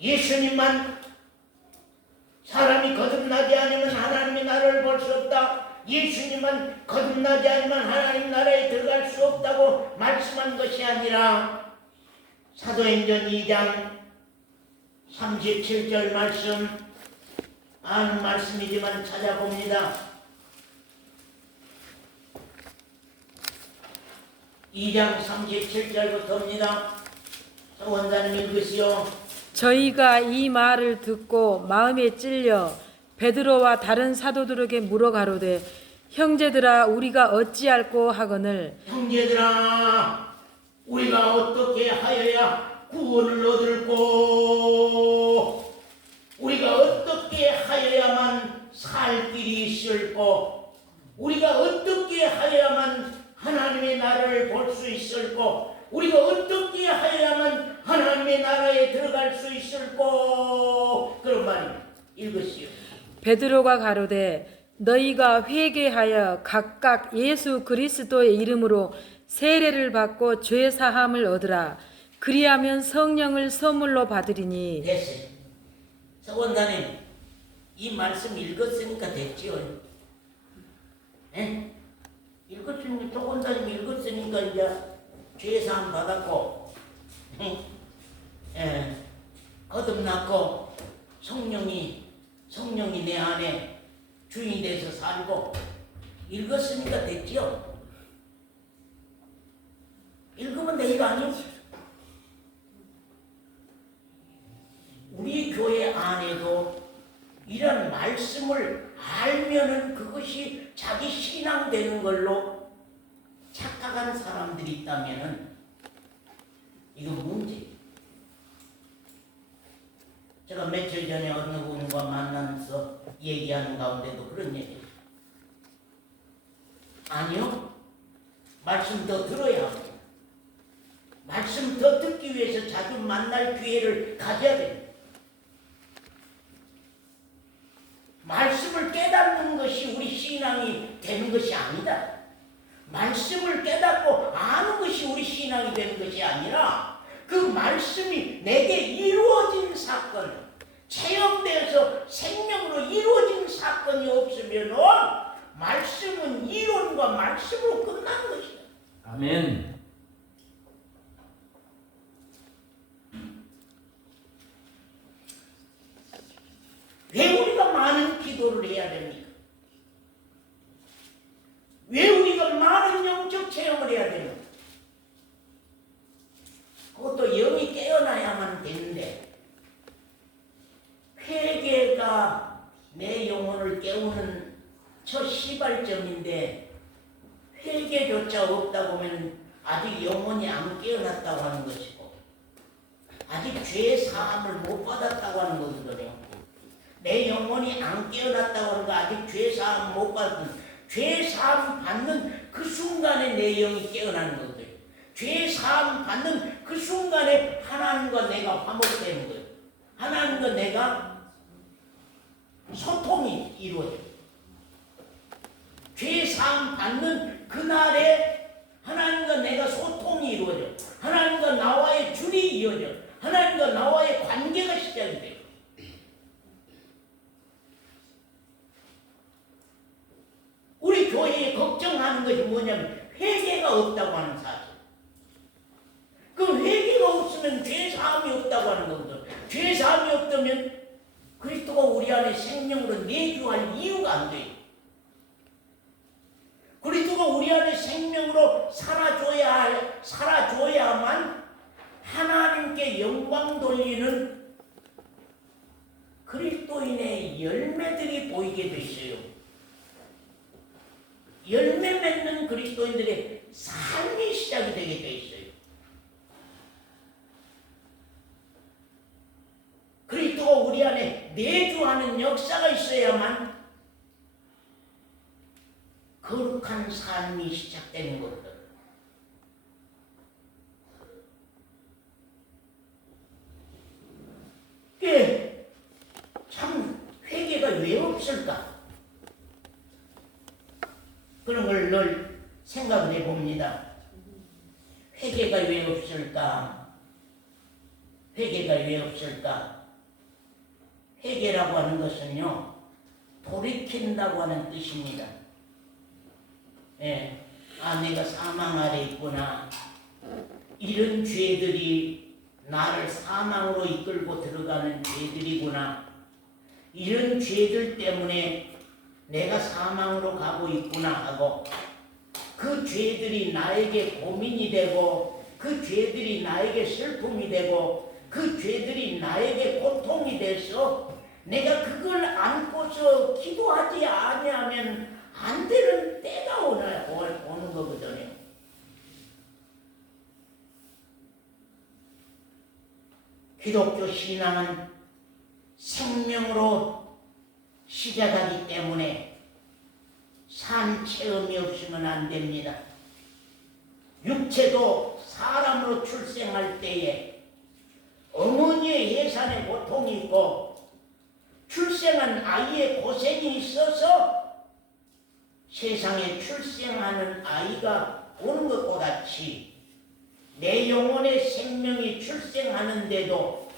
예수님만 사람이 거듭나지 않으면 하나님의 나라를 볼 수 없다. 예수님만 거듭나지 않으면 하나님 나라에 들어갈 수 없다고 말씀한 것이 아니라 사도행전 2장 37절 말씀, 아는 말씀이지만 찾아봅니다. 2장 37절부터입니다. 원장님 읽으시오. 저희가 이 말을 듣고 마음에 찔려 베드로와 다른 사도들에게 물어가로되 형제들아 우리가 어찌할꼬 하거늘, 형제들아 우리가 어떻게 하여야 구원을 얻을꼬? 우리가 어떻게 하여야만 살 길이 있을꼬? 우리가 어떻게 하여야만 하나님의 나라를 볼 수 있을꼬? 우리가 어떻게 하여야만 하나님의 나라에 들어갈 수 있을꼬? 그런 말이 읽으시오. 베드로가 가로되 너희가 회개하여 각각 예수 그리스도의 이름으로 세례를 받고 죄 사함을 얻으라. 그리하면 성령을 선물로 받으리니. 됐어요. 서원장님 이 말씀 읽었으니까 됐지요. 예? 읽었으니까, 서원장님 읽었으니까 이제 죄 사함 받았고, 예, 거듭났고, 성령이 내 안에 주인이 돼서 살고, 읽었으니까 됐지요. 읽으면 돼, 이거 아니요? 우리 교회 안에도 이런 말씀을 알면은 그것이 자기 신앙 되는 걸로 착각하는 사람들이 있다면은 이거 문제. 제가 며칠 전에 어느 분과 만나면서 얘기하는 가운데도 그런 얘기. 아니요. 말씀 더 들어야 합니다. 말씀 더 듣기 위해서 자주 만날 기회를 가져야 됩니다. 말씀을 깨닫는 것이 우리 신앙이 되는 것이 아니다. 말씀을 깨닫고 아는 것이 우리 신앙이 되는 것이 아니라 그 말씀이 내게 이루어진 사건, 체험되어서 생명으로 이루어진 사건이 없으면 말씀은 이론과 말씀으로 끝나는 것이다. 아멘. 왜 우리가 많은 기도를 해야 됩니까? 왜 우리가 많은 영적 체험을 해야 됩니까? 그것도 영이 깨어나야만 되는데, 회개가 내 영혼을 깨우는 첫 시발점인데 회개조차 없다고 하면 아직 영혼이 안 깨어났다고 하는 것이고, 아직 죄 사함을 못 받았다고 하는 거거든요. 내 영혼이 안 깨어났다고 하는 거, 아직 죄 사함 못 받은, 죄 사함 받는 그 순간에 내 영이 깨어나는 거거든요. 죄 사함 받는 그 순간에 하나님과 내가 화목되는 거예요. 하나님과 내가 소통이 이루어져요. 죄 사함 받는 그날에 하나님과 내가 소통이 이루어져요. 하나님과 나와의 없다고 하는 사실. 그 회개가 없으면 죄 사함이 없다고 하는 거거든. 죄 사함이 없다면 그리스도가 우리 안에 생명으로 내주할 이유가 안 돼. 그리스도가 우리 안에 생명으로 살아줘야만 하나님께 영광 돌리는 그리스도인의 열매들이 보이게 돼 있어요. 열매 맺는 그리스도인들의 삶이 시작이 되게 돼 있어요. 그리스도가 우리 안에 내주하는 역사가 있어야만 거룩한 삶이 시작되는 거거든. 참 회개가 왜 없을까? 그런 걸 늘 생각을 해봅니다. 회개가 왜 없을까? 회개가 왜 없을까? 회개라고 하는 것은요, 돌이킨다고 하는 뜻입니다. 예, 내가 사망 아래 있구나. 이런 죄들이 나를 사망으로 이끌고 들어가는 죄들이구나. 이런 죄들 때문에 내가 사망으로 가고 있구나 하고, 그 죄들이 나에게 고민이 되고, 그 죄들이 나에게 슬픔이 되고, 그 죄들이 나에게 고통이 돼서 내가 그걸 안고서 기도하지 아니하면 안 되는 때가 오는 거거든요. 기독교 신앙은 생명으로 시작하기 때문에 삶 체험이 없으면 안 됩니다. 육체도 사람으로 출생할 때에 어머니의 해산의 고통이 있고 출생한 아이의 고생이 있어서 세상에 출생하는 아이가 오는 것과 같이 내 영혼의 생명이 출생하는데도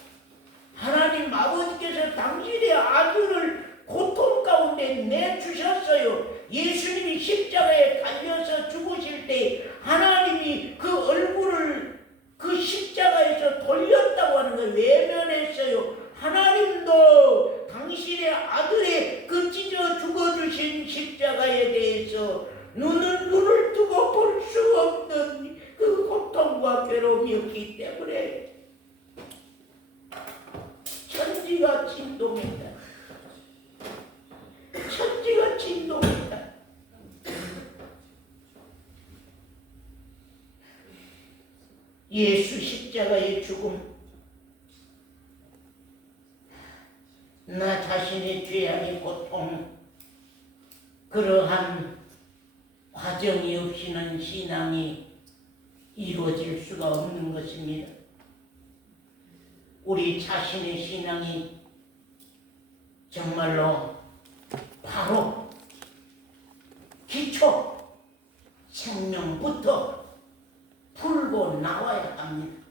하나님 아버지께서 당신의 아들을 고통 가운데 내주셨어요. 예수님이 십자가에 달려서 죽으실 때 하나님이 그 얼굴을 그 십자가에서 돌렸다고 하는 걸 외면했어요. 하나님도 당신의 아들의 그 찢어 죽어주신 십자가에 대해서 눈을 뜨고 볼 수 없는 그 고통과 괴로움이었기 때문에 천지가 진동했다. 천지가 진동했다. 예수 십자가의 죽음, 나 자신의 죄악의 고통, 그러한 과정이 없이는 신앙이 이루어질 수가 없는 것입니다. 우리 자신의 신앙이 정말로 바로 기초 생명부터 풀고 나와야 합니다.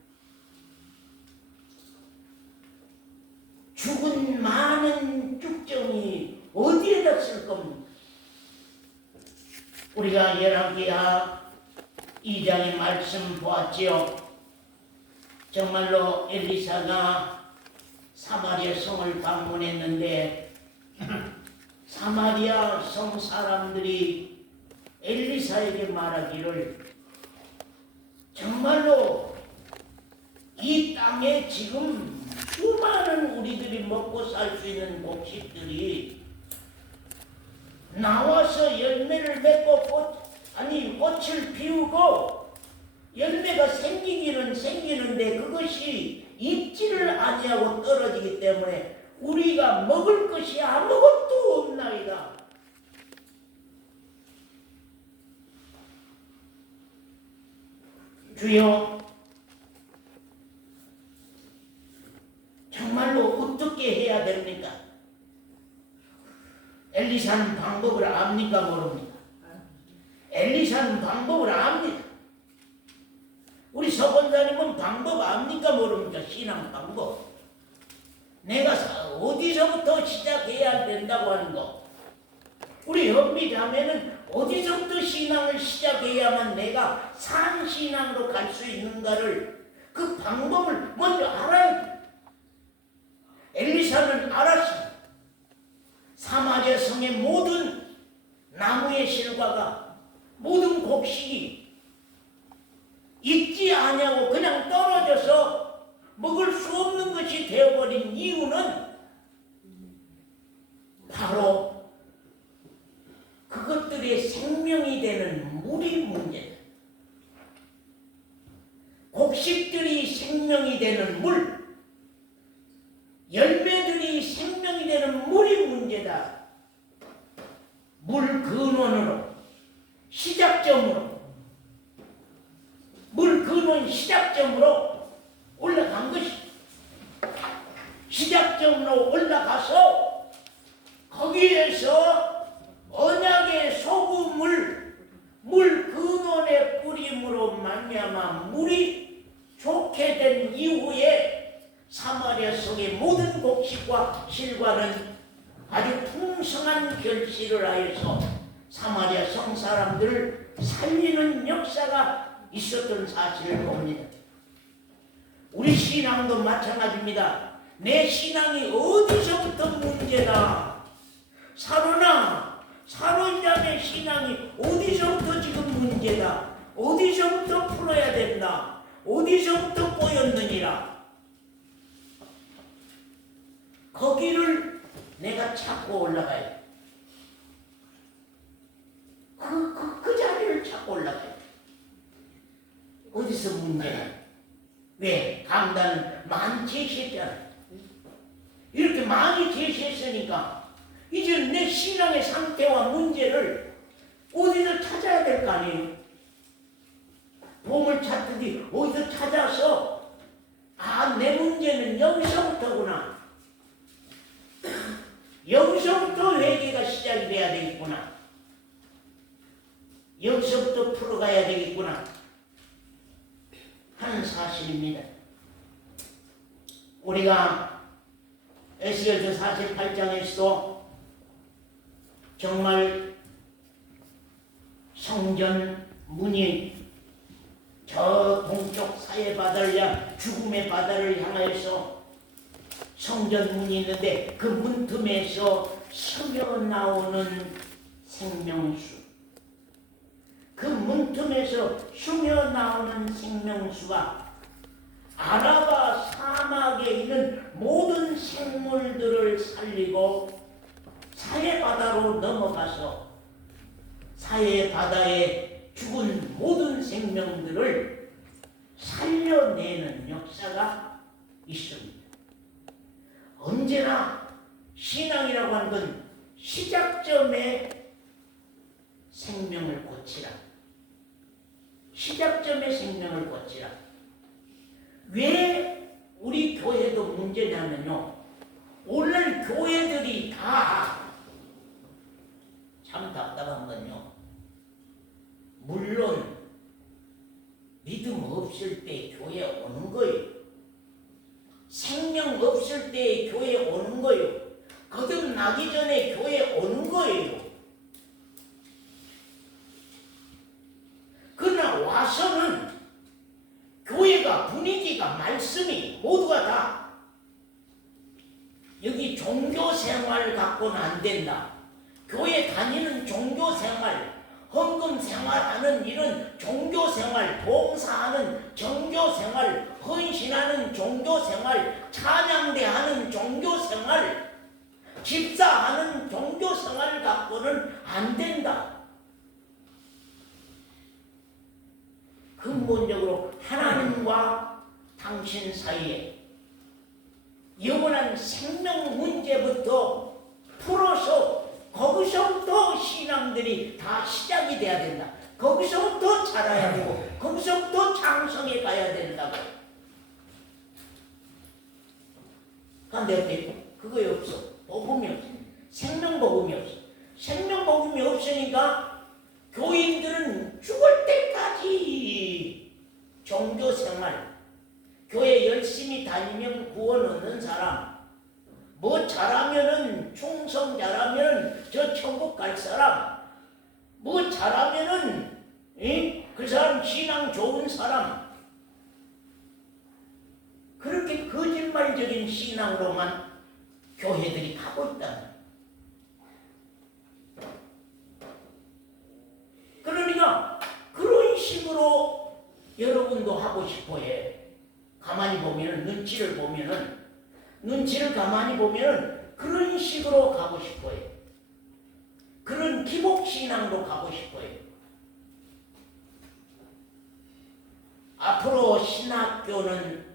죽은 많은 쭉정이 어디에다 쓸 겁니까? 우리가 열왕기하 2장의 말씀 보았지요. 정말로 엘리사가 사마리아 성을 방문했는데 사마리아 성 사람들이 엘리사에게 말하기를 정말로 이 땅에 지금 수많은 우리들이 먹고 살 수 있는 곡식들이 나와서 열매를 맺고 꽃을 피우고 열매가 생기기는 생기는데 그것이 익지를 아니하고 떨어지기 때문에 우리가 먹을 것이 아무것도 없나이다. 주여, 정말로 어떻게 해야 됩니까? 엘리사는 방법을 압니까 모릅니까? 엘리사는 방법을 압니다. 우리 서본사님은 방법 압니까 모릅니까? 신앙 방법. 내가 어디서부터 시작해야 된다고 하는 거. 우리 현미 자매는 어디서부터 신앙을 시작해야만 내가 산 신앙으로 갈 수 있는가를 그 방법을 먼저 알아야 돼. 엘리사는 알았어. 사마리아 성의 모든 나무의 실과가 모든 곡식이 익지 아니하고 그냥 떨어져서 먹을 수 없는 것이 되어버린 이유는 바로 그것들의 생명이 되는 물이 문제다. 곡식들이 생명이 되는 물, 열매들이 생명이 되는 물이 문제다. 물 근원으로, 시작점으로, 물 근원 시작점으로 올라간 것이, 시작점으로 올라가서 거기에서 언약의 소금을 물 근원에 뿌림으로 말미암아 물이 좋게 된 이후에 사마리아 성의 모든 곡식과 실과는 아주 풍성한 결실을 하여서 사마리아 성 사람들을 살리는 역사가 있었던 사실을 봅니다. 우리 신앙도 마찬가지입니다. 내 신앙이 어디서부터 문제다. 사로잡의 신앙이 어디서부터 지금 문제다. 어디서부터 풀어야 된다. 어디서부터 꼬였느니라. 거기를 내가 찾고 올라가야 돼. 그 자리를 찾고 올라가야 돼. 어디서 문제야? 왜? 강단은 많이 제시했잖아. 이렇게 많이 제시했으니까 이제 내 신앙의 상태와 문제를 어디서 찾아야 될 거 아니에요? 보물 찾듯이 어디서 찾아서 내 문제는 여기서부터구나. 여기서부터 회개가 시작이 돼야 되겠구나. 여기서부터 풀어가야 되겠구나 하는 사실입니다. 우리가 에스겔서 48장에서도 정말 성전 문이 저 동쪽 사해 바다를 죽음의 바다를 향하여서 성전 문이 있는데 그 문틈에서 스며 나오는 생명수, 그 문틈에서 스며 나오는 생명수가 아라바 사막에 있는 모든 생물들을 살리고 사해 바다로 넘어가서 사해 바다에 죽은 모든 생명들을 살려내는 역사가 있습니다. 언제나 신앙이라고 하는 건 시작점에 생명을 고치라. 시작점에 생명을 고치라. 왜 우리 교회도 문제냐면요. 오늘 교회들이 다 참 답답한 건요. 물론 믿음 없을 때 교회 오는 거예요. 생명 없을 때 교회 오는 거예요. 거듭나기 전에 교회 오는 거예요. 그러나 와서는 교회가 분위기가 말씀이 모두가 다 여기 종교생활 갖고는 안 된다. 교회 다니는 종교생활, 헌금 생활하는 이런 종교생활, 봉사하는 종교생활, 헌신하는 종교생활, 찬양대하는 종교생활, 집사하는 종교생활 갖고는 안 된다. 근본적으로 하나님과 당신 사이에 영원한 생명 문제부터 풀어서 거기서부터 신앙들이 다 시작이 돼야 된다. 거기서부터 자라야 되고 거기서부터 장성해 가야 된다고. 그런데 어때요? 그거 없어. 복음이 없어. 생명 복음이 없어. 생명 복음이 없으니까 교인들은 죽을 때까지 종교생활, 교회 열심히 다니면 구원 얻는 사람, 뭐 잘하면은 충성 잘하면 저 천국 갈 사람, 뭐 잘하면은 그 사람 신앙 좋은 사람, 그렇게 거짓말적인 신앙으로만 교회들이 가고 있다. 그러니까 그런 식으로 여러분도 하고 싶어 해. 가만히 보면은, 눈치를 가만히 보면은 그런 식으로 가고 싶어 해. 그런 기복신앙으로 가고 싶어 해. 앞으로 신학교는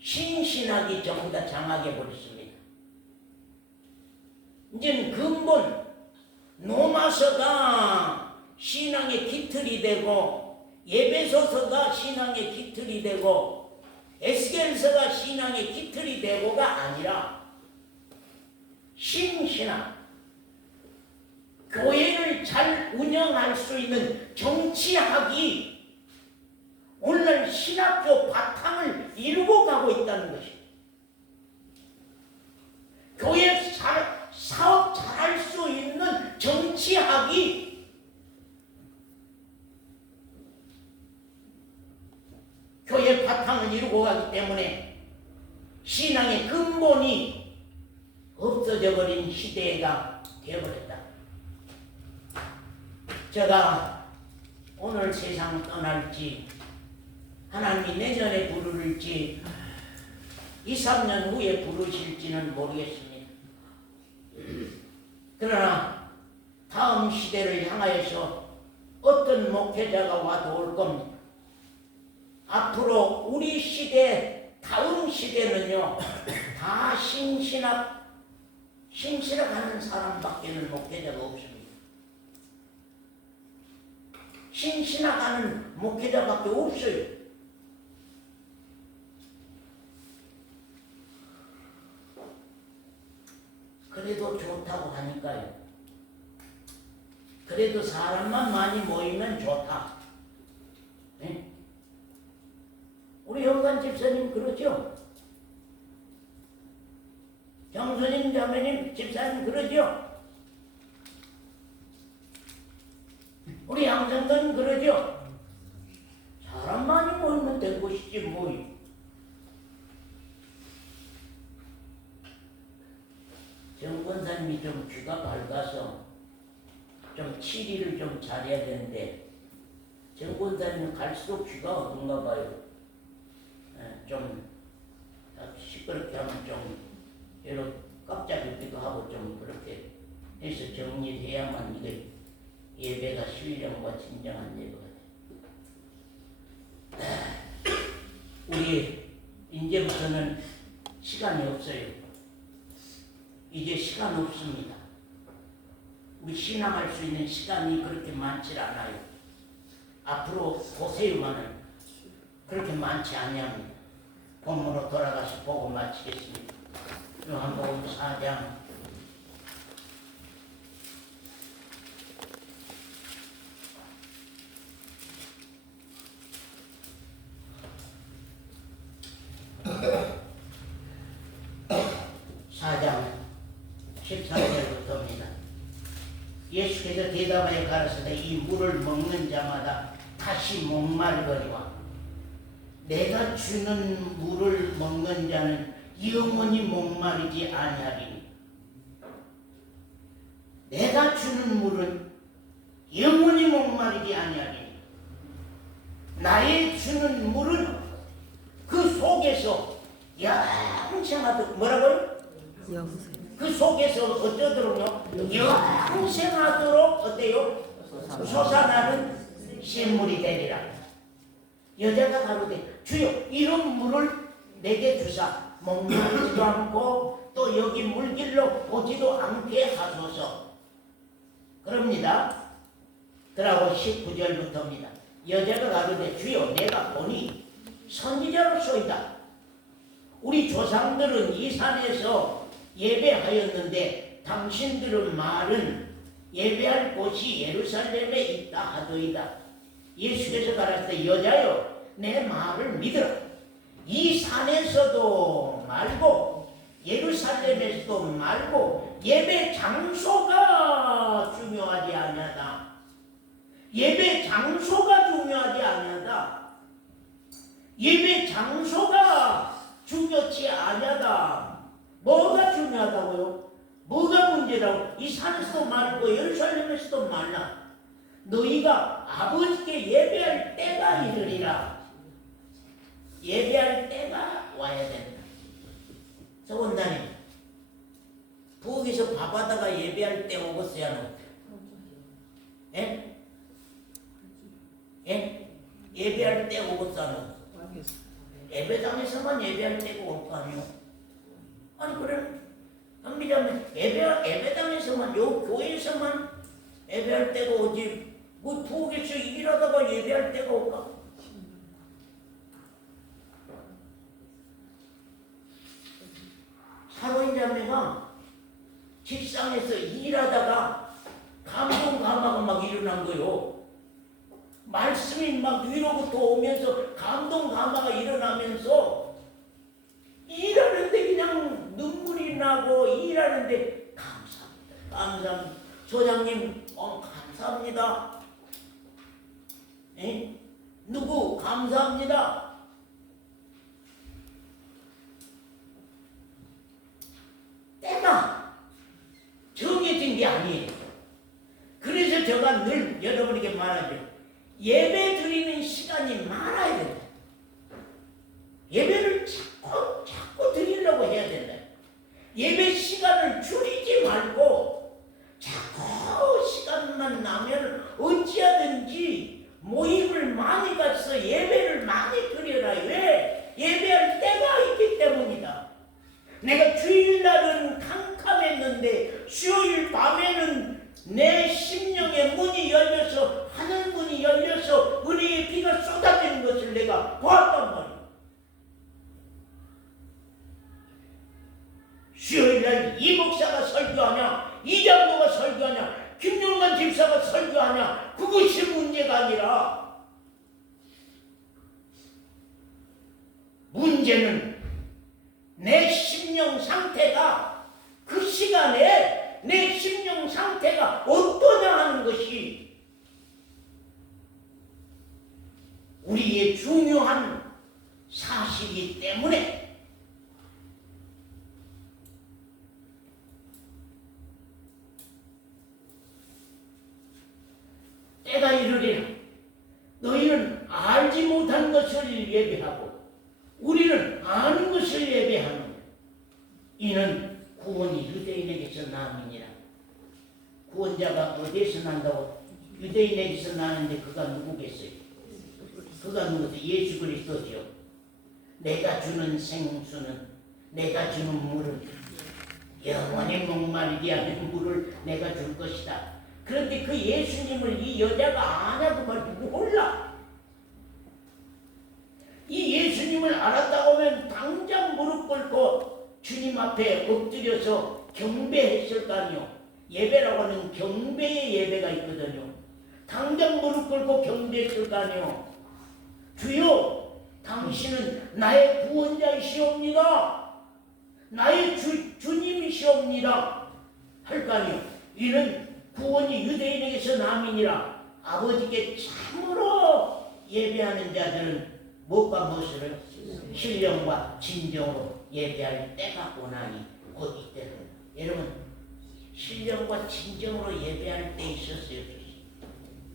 신신학이 전부 다 장악해 버렸습니다. 이제는 근본 로마서가 신앙의 깃틀이 되고, 예배소서가 신앙의 깃틀이 되고, 에스겔서가 신앙의 깃틀이 되고가 아니라 신신학, 교회를 잘 운영할 수 있는 정치학이 오늘날 신학교 바탕을 이루고 가고 있다는 것입니다. 교회 사업 잘할 수 있는 정치학이 교회 바탕을 이루고 가기 때문에 신앙의 근본이 없어져 버린 시대가 되어버렸다. 제가 오늘 세상 떠날지, 하나님이 내년에 부르실지, 2, 3년 후에 부르실지는 모르겠습니다. 그러나 다음 시대를 향하여서 어떤 목회자가 와도 올 겁니다. 앞으로 우리 시대, 다음 시대는요, 다 신신학하는 사람밖에는 목회자가 없습니다. 신신학하는 목회자밖에 없어요. 그래도 좋다고 하니까요. 그래도 사람만 많이 모이면 좋다. 네? 우리 현관 집사님 그러죠? 경수님, 자매님, 집사님 그러죠? 우리 양성도님 그러죠? 사람 많이 모이면 된 것이지 뭐. 정권사님이 좀 귀가 밝아서 좀 치리를 좀 잘해야 되는데, 정권사님은 갈수록 귀가 어떤가 봐요. 좀 시끄럽게 하면 좀 여러 깜짝이기도 하고 좀 그렇게 해서 정리해야만 이게 예배가 신령과 진정한 예배가 돼. 우리 이제부터는 시간이 없어요. 이제 시간 없습니다. 우리 신앙할 수 있는 시간이 그렇게 많지 않아요. 앞으로 보세요만은 그렇게 많지 아니합니다. 본문으로 돌아가서 보고 마치겠습니다. 요한복음 4장 13절부터입니다. 예수께서 대답하여 가라사대 이 물을 먹는 자마다 다시 목마르거니와 내가 주는 물을 먹는 자는 영원히 목마르지 아니하리니 내가 주는 물은 영원히 목마르지 아니하리니 나의 주는 물은 그 속에서 영생하도록 뭐라고요? 영생. 그 속에서 어쩌도록요? 영생하도록 어때요? 솟아나는 샘물이 되리라. 여자가 가로되 주여 이런 물을 내게 주사 목마르지도 않고 또 여기 물길로 오지도 않게 하소서. 그럽니다. 그러고 19절부터입니다. 여자가 가로되 주여 내가 보니 선지자로소이다. 우리 조상들은 이 산에서 예배하였는데 당신들은 말은 예배할 곳이 예루살렘에 있다 하더이다. 예수께서 가라사대 여자여 내 말을 믿으라. 이 산에서도 말고 예루살렘에서도 말고 예배 장소가 중요하지 아니하다. 예배 장소가 중요하지 아니하다. 예배 장소가 중요치 아니하다. 뭐가 중요하다고요? 뭐가 문제라고? 이 산에서도 말고 예루살렘에서도 말라. 너희가 아버지께 예배할 때가 이르리라. 예배할 때가 와야 된다. 서원장님, 부엌에서 밥하다가 예배할 때 오겠어요? 안 오겠어요? 예? 예? 예배할 때 오겠어? 안 오겠어? 예배당에서만 예배할 때가 올 거 아니요? 아니 그래 합니다면 예배당에서만 요 교회에서만 예배할 때가 오지 뭐 부엌에서 일하다가 예배할 때가 올까? 사로인 자매가 직장에서 일하다가 감동감화가 막 일어난 거요. 말씀이 막 위로부터 오면서 감동감화가 일어나면서 일하는데 그냥 눈물이 나고 일하는데 감사합니다. 감사합니다. 소장님 감사합니다. 에? 누구 감사합니다. 때가 정해진 게 아니에요. 그래서 제가 늘 여러분에게 말하죠. 예배 드리는 시간이 많아야 된다. 예배를 자꾸 드리려고 해야 된다. 예배 시간을 줄이지 말고 자꾸 시간만 나면 어찌하든지 모임을 많이 가서 예배를 많이 드려라. 왜? 예배할 때가 있기 때문이다. 내가 주일날은 캄캄했는데 수요일 밤에는 내 심령의 문이 열려서 하늘 문이 열려서 은혜의 비가 쏟아지는 것을 내가 보았단 말이야. 수요일날 이 목사가 설교하냐, 이 장로가 설교하냐, 김용만 집사가 설교하냐, 그것이 문제가 아니라 문제는 내 심령 상태가 그 시간에 내 심령 상태가 어떠냐 하는 것이 우리의 중요한 사실이기 때문에 때가 이르리라. 너희는 알지 못한 것을 예배하고 우리는 아는 것을 예배하노라. 이는 구원이 유대인에게서 나음이니라. 구원자가 어디에서 난다고? 유대인에게서 나는데 그가 누구겠어요? 그가 누구죠? 예수 그리스도죠. 내가 주는 생수는, 내가 주는 물은 영원히 목마르게 하는 물을 내가 줄 것이다. 그런데 그 예수님을 이 여자가 아냐고 말이고 몰라. 이 예수님을 알았다고 하면 당장 무릎 꿇고 주님 앞에 엎드려서 경배했을 거 아니요. 예배라고 하는 경배의 예배가 있거든요. 당장 무릎 꿇고 경배했을 거 아니요. 주여, 당신은 나의 구원자이시옵니다. 나의 주님이시옵니다. 할 거 아니요. 이는 구원이 유대인에게서 남이니라. 아버지께 참으로 예배하는 자들은 무엇과 무엇을? 신령과 진정으로 예배할 때가 오나니 곧 이때는. 여러분, 신령과 진정으로 예배할 때 있었어요?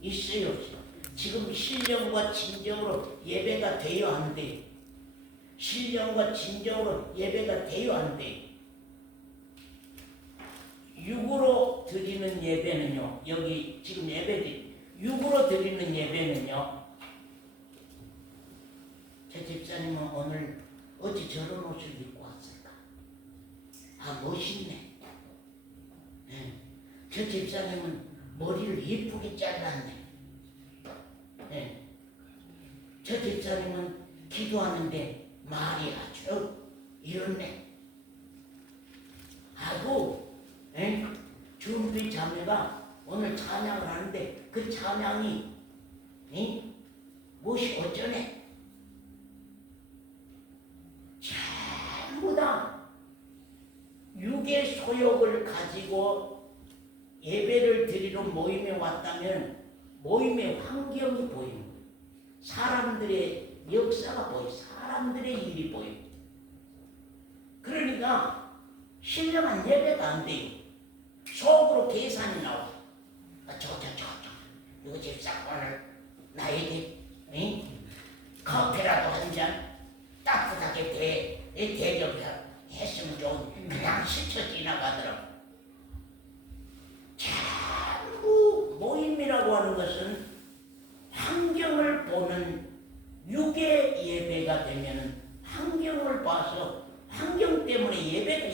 있어요? 지금 신령과 진정으로 예배가 돼요? 안 돼요? 신령과 진정으로 예배가 돼요? 안 돼요? 육으로 드리는 예배는요, 여기 지금 예배들 육으로 드리는 예배는요, 제 집사님은 오늘 어찌 저런 옷을 입고 왔을까? 아, 멋있네. 네. 저 집사님은 머리를 예쁘게 잘랐네. 네. 저 집사님은 기도하는데 말이 아주 이렇네. 하고 주은비 자매가 오늘 찬양을 하는데 그 찬양이 무엇이 어쩌네? 전부 다 육의 소욕을 가지고 예배를 드리러 모임에 왔다면 모임의 환경이 보이는 거예요. 사람들의 역사가 보여요. 사람들의 일이 보여요. 그러니까 신령한 예배가 안 돼요. 속으로 계산이 나와. 이거 집사관을 나에게 커피라도 한 잔 따뜻하게 대접했으면 좋은 그냥 스쳐 지나가더라고. 전부 모임이라고 하는 것은 환경을 보는 육의 예배가 되면은 환경을 봐서 환경 때문에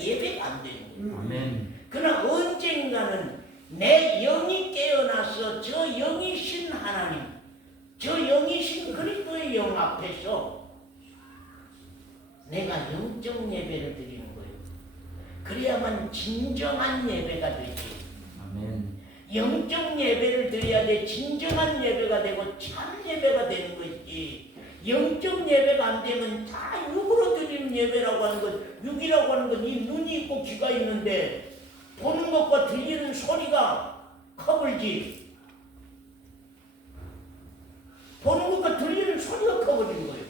예배가 안 되는 거예요. 아멘. 그러나 언젠가는 내 영이 깨어나서 저 영이신 하나님, 저 영이신 그리스도의 영 앞에서 내가 영적 예배를 드리는 거예요. 그래야만 진정한 예배가 되지. 아멘. 영적 예배를 드려야 돼. 진정한 예배가 되고 참 예배가 되는 것이지. 영적 예배가 안 되면 다 육으로 드리는 예배라고 하는 것, 육이라고 하는 건 이 눈이 있고 귀가 있는데 보는 것과 들리는 소리가 커버리지. 보는 것과 들리는 소리가 커버리는 거예요.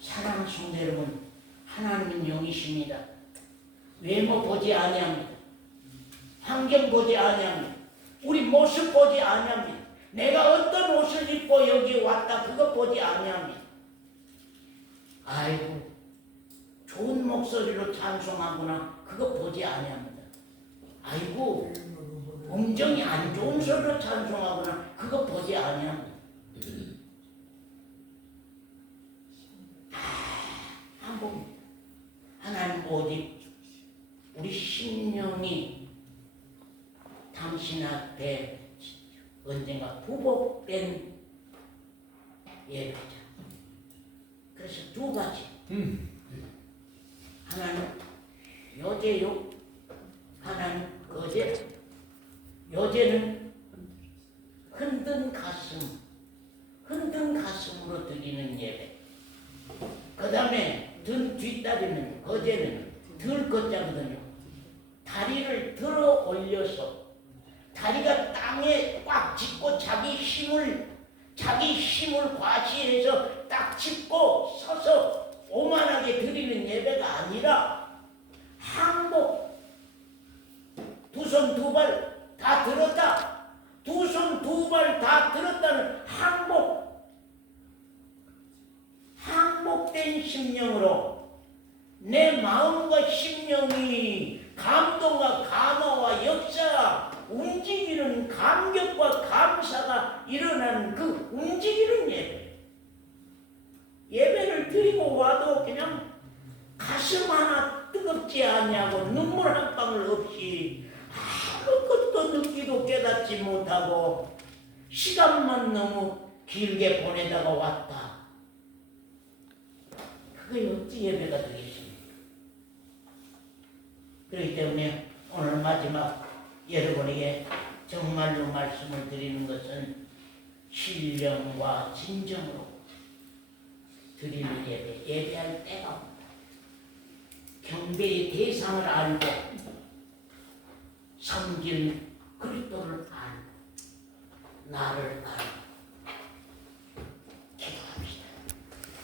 사랑하는 성도 여러분, 하나님은 영이십니다. 외모 보지 아니합니다. 환경 보지 아니합니다. 우리 모습 보지 아니합니다. 내가 어떤 옷을 입고 여기 왔다 그거 보지 아니합니다. 아이고 좋은 목소리로 찬송하구나 그거 보지 아니합니다. 아이고 음정이 안 좋은 소리로 찬송하구나 그거 보지 아니합니다. 한번 하나님 오직 우리 심령이 당신 앞에 언젠가 부복된 예배자. 그래서 두 가지. 하나는 여제요, 하나는 거제. 여제는 흔든 가슴으로 드리는 예배. 그 다음에 등 뒷다리는 거제는 들것자거든요. 다리를 들어 올려서 다리가 땅에 꽉 짚고 자기 힘을 과시해서 딱 짚고 서서 오만하게 드리는 예배가 아니라 항복. 두 손 두 발 다 들었다. 두 손 두 발 다 들었다는 항복된 심령으로 내 마음과 심령이 감동과 감화와 역사가 움직이는 감격과 감사가 일어나는 그 움직이는 예배. 예배를 드리고 와도 그냥 가슴 하나 뜨겁지 아니하고 눈물 한 방울 없이 아무것도 느끼고 깨닫지 못하고 시간만 너무 길게 보내다가 왔다. 그게 어찌 예배가 되겠습니까? 그렇기 때문에 오늘 마지막 여러분에게 정말로 말씀을 드리는 것은 신령과 진정으로 드리는 예배, 예배할 때가 없다. 경배의 대상을 알고 섬길 그리스도를 알고 나를 알고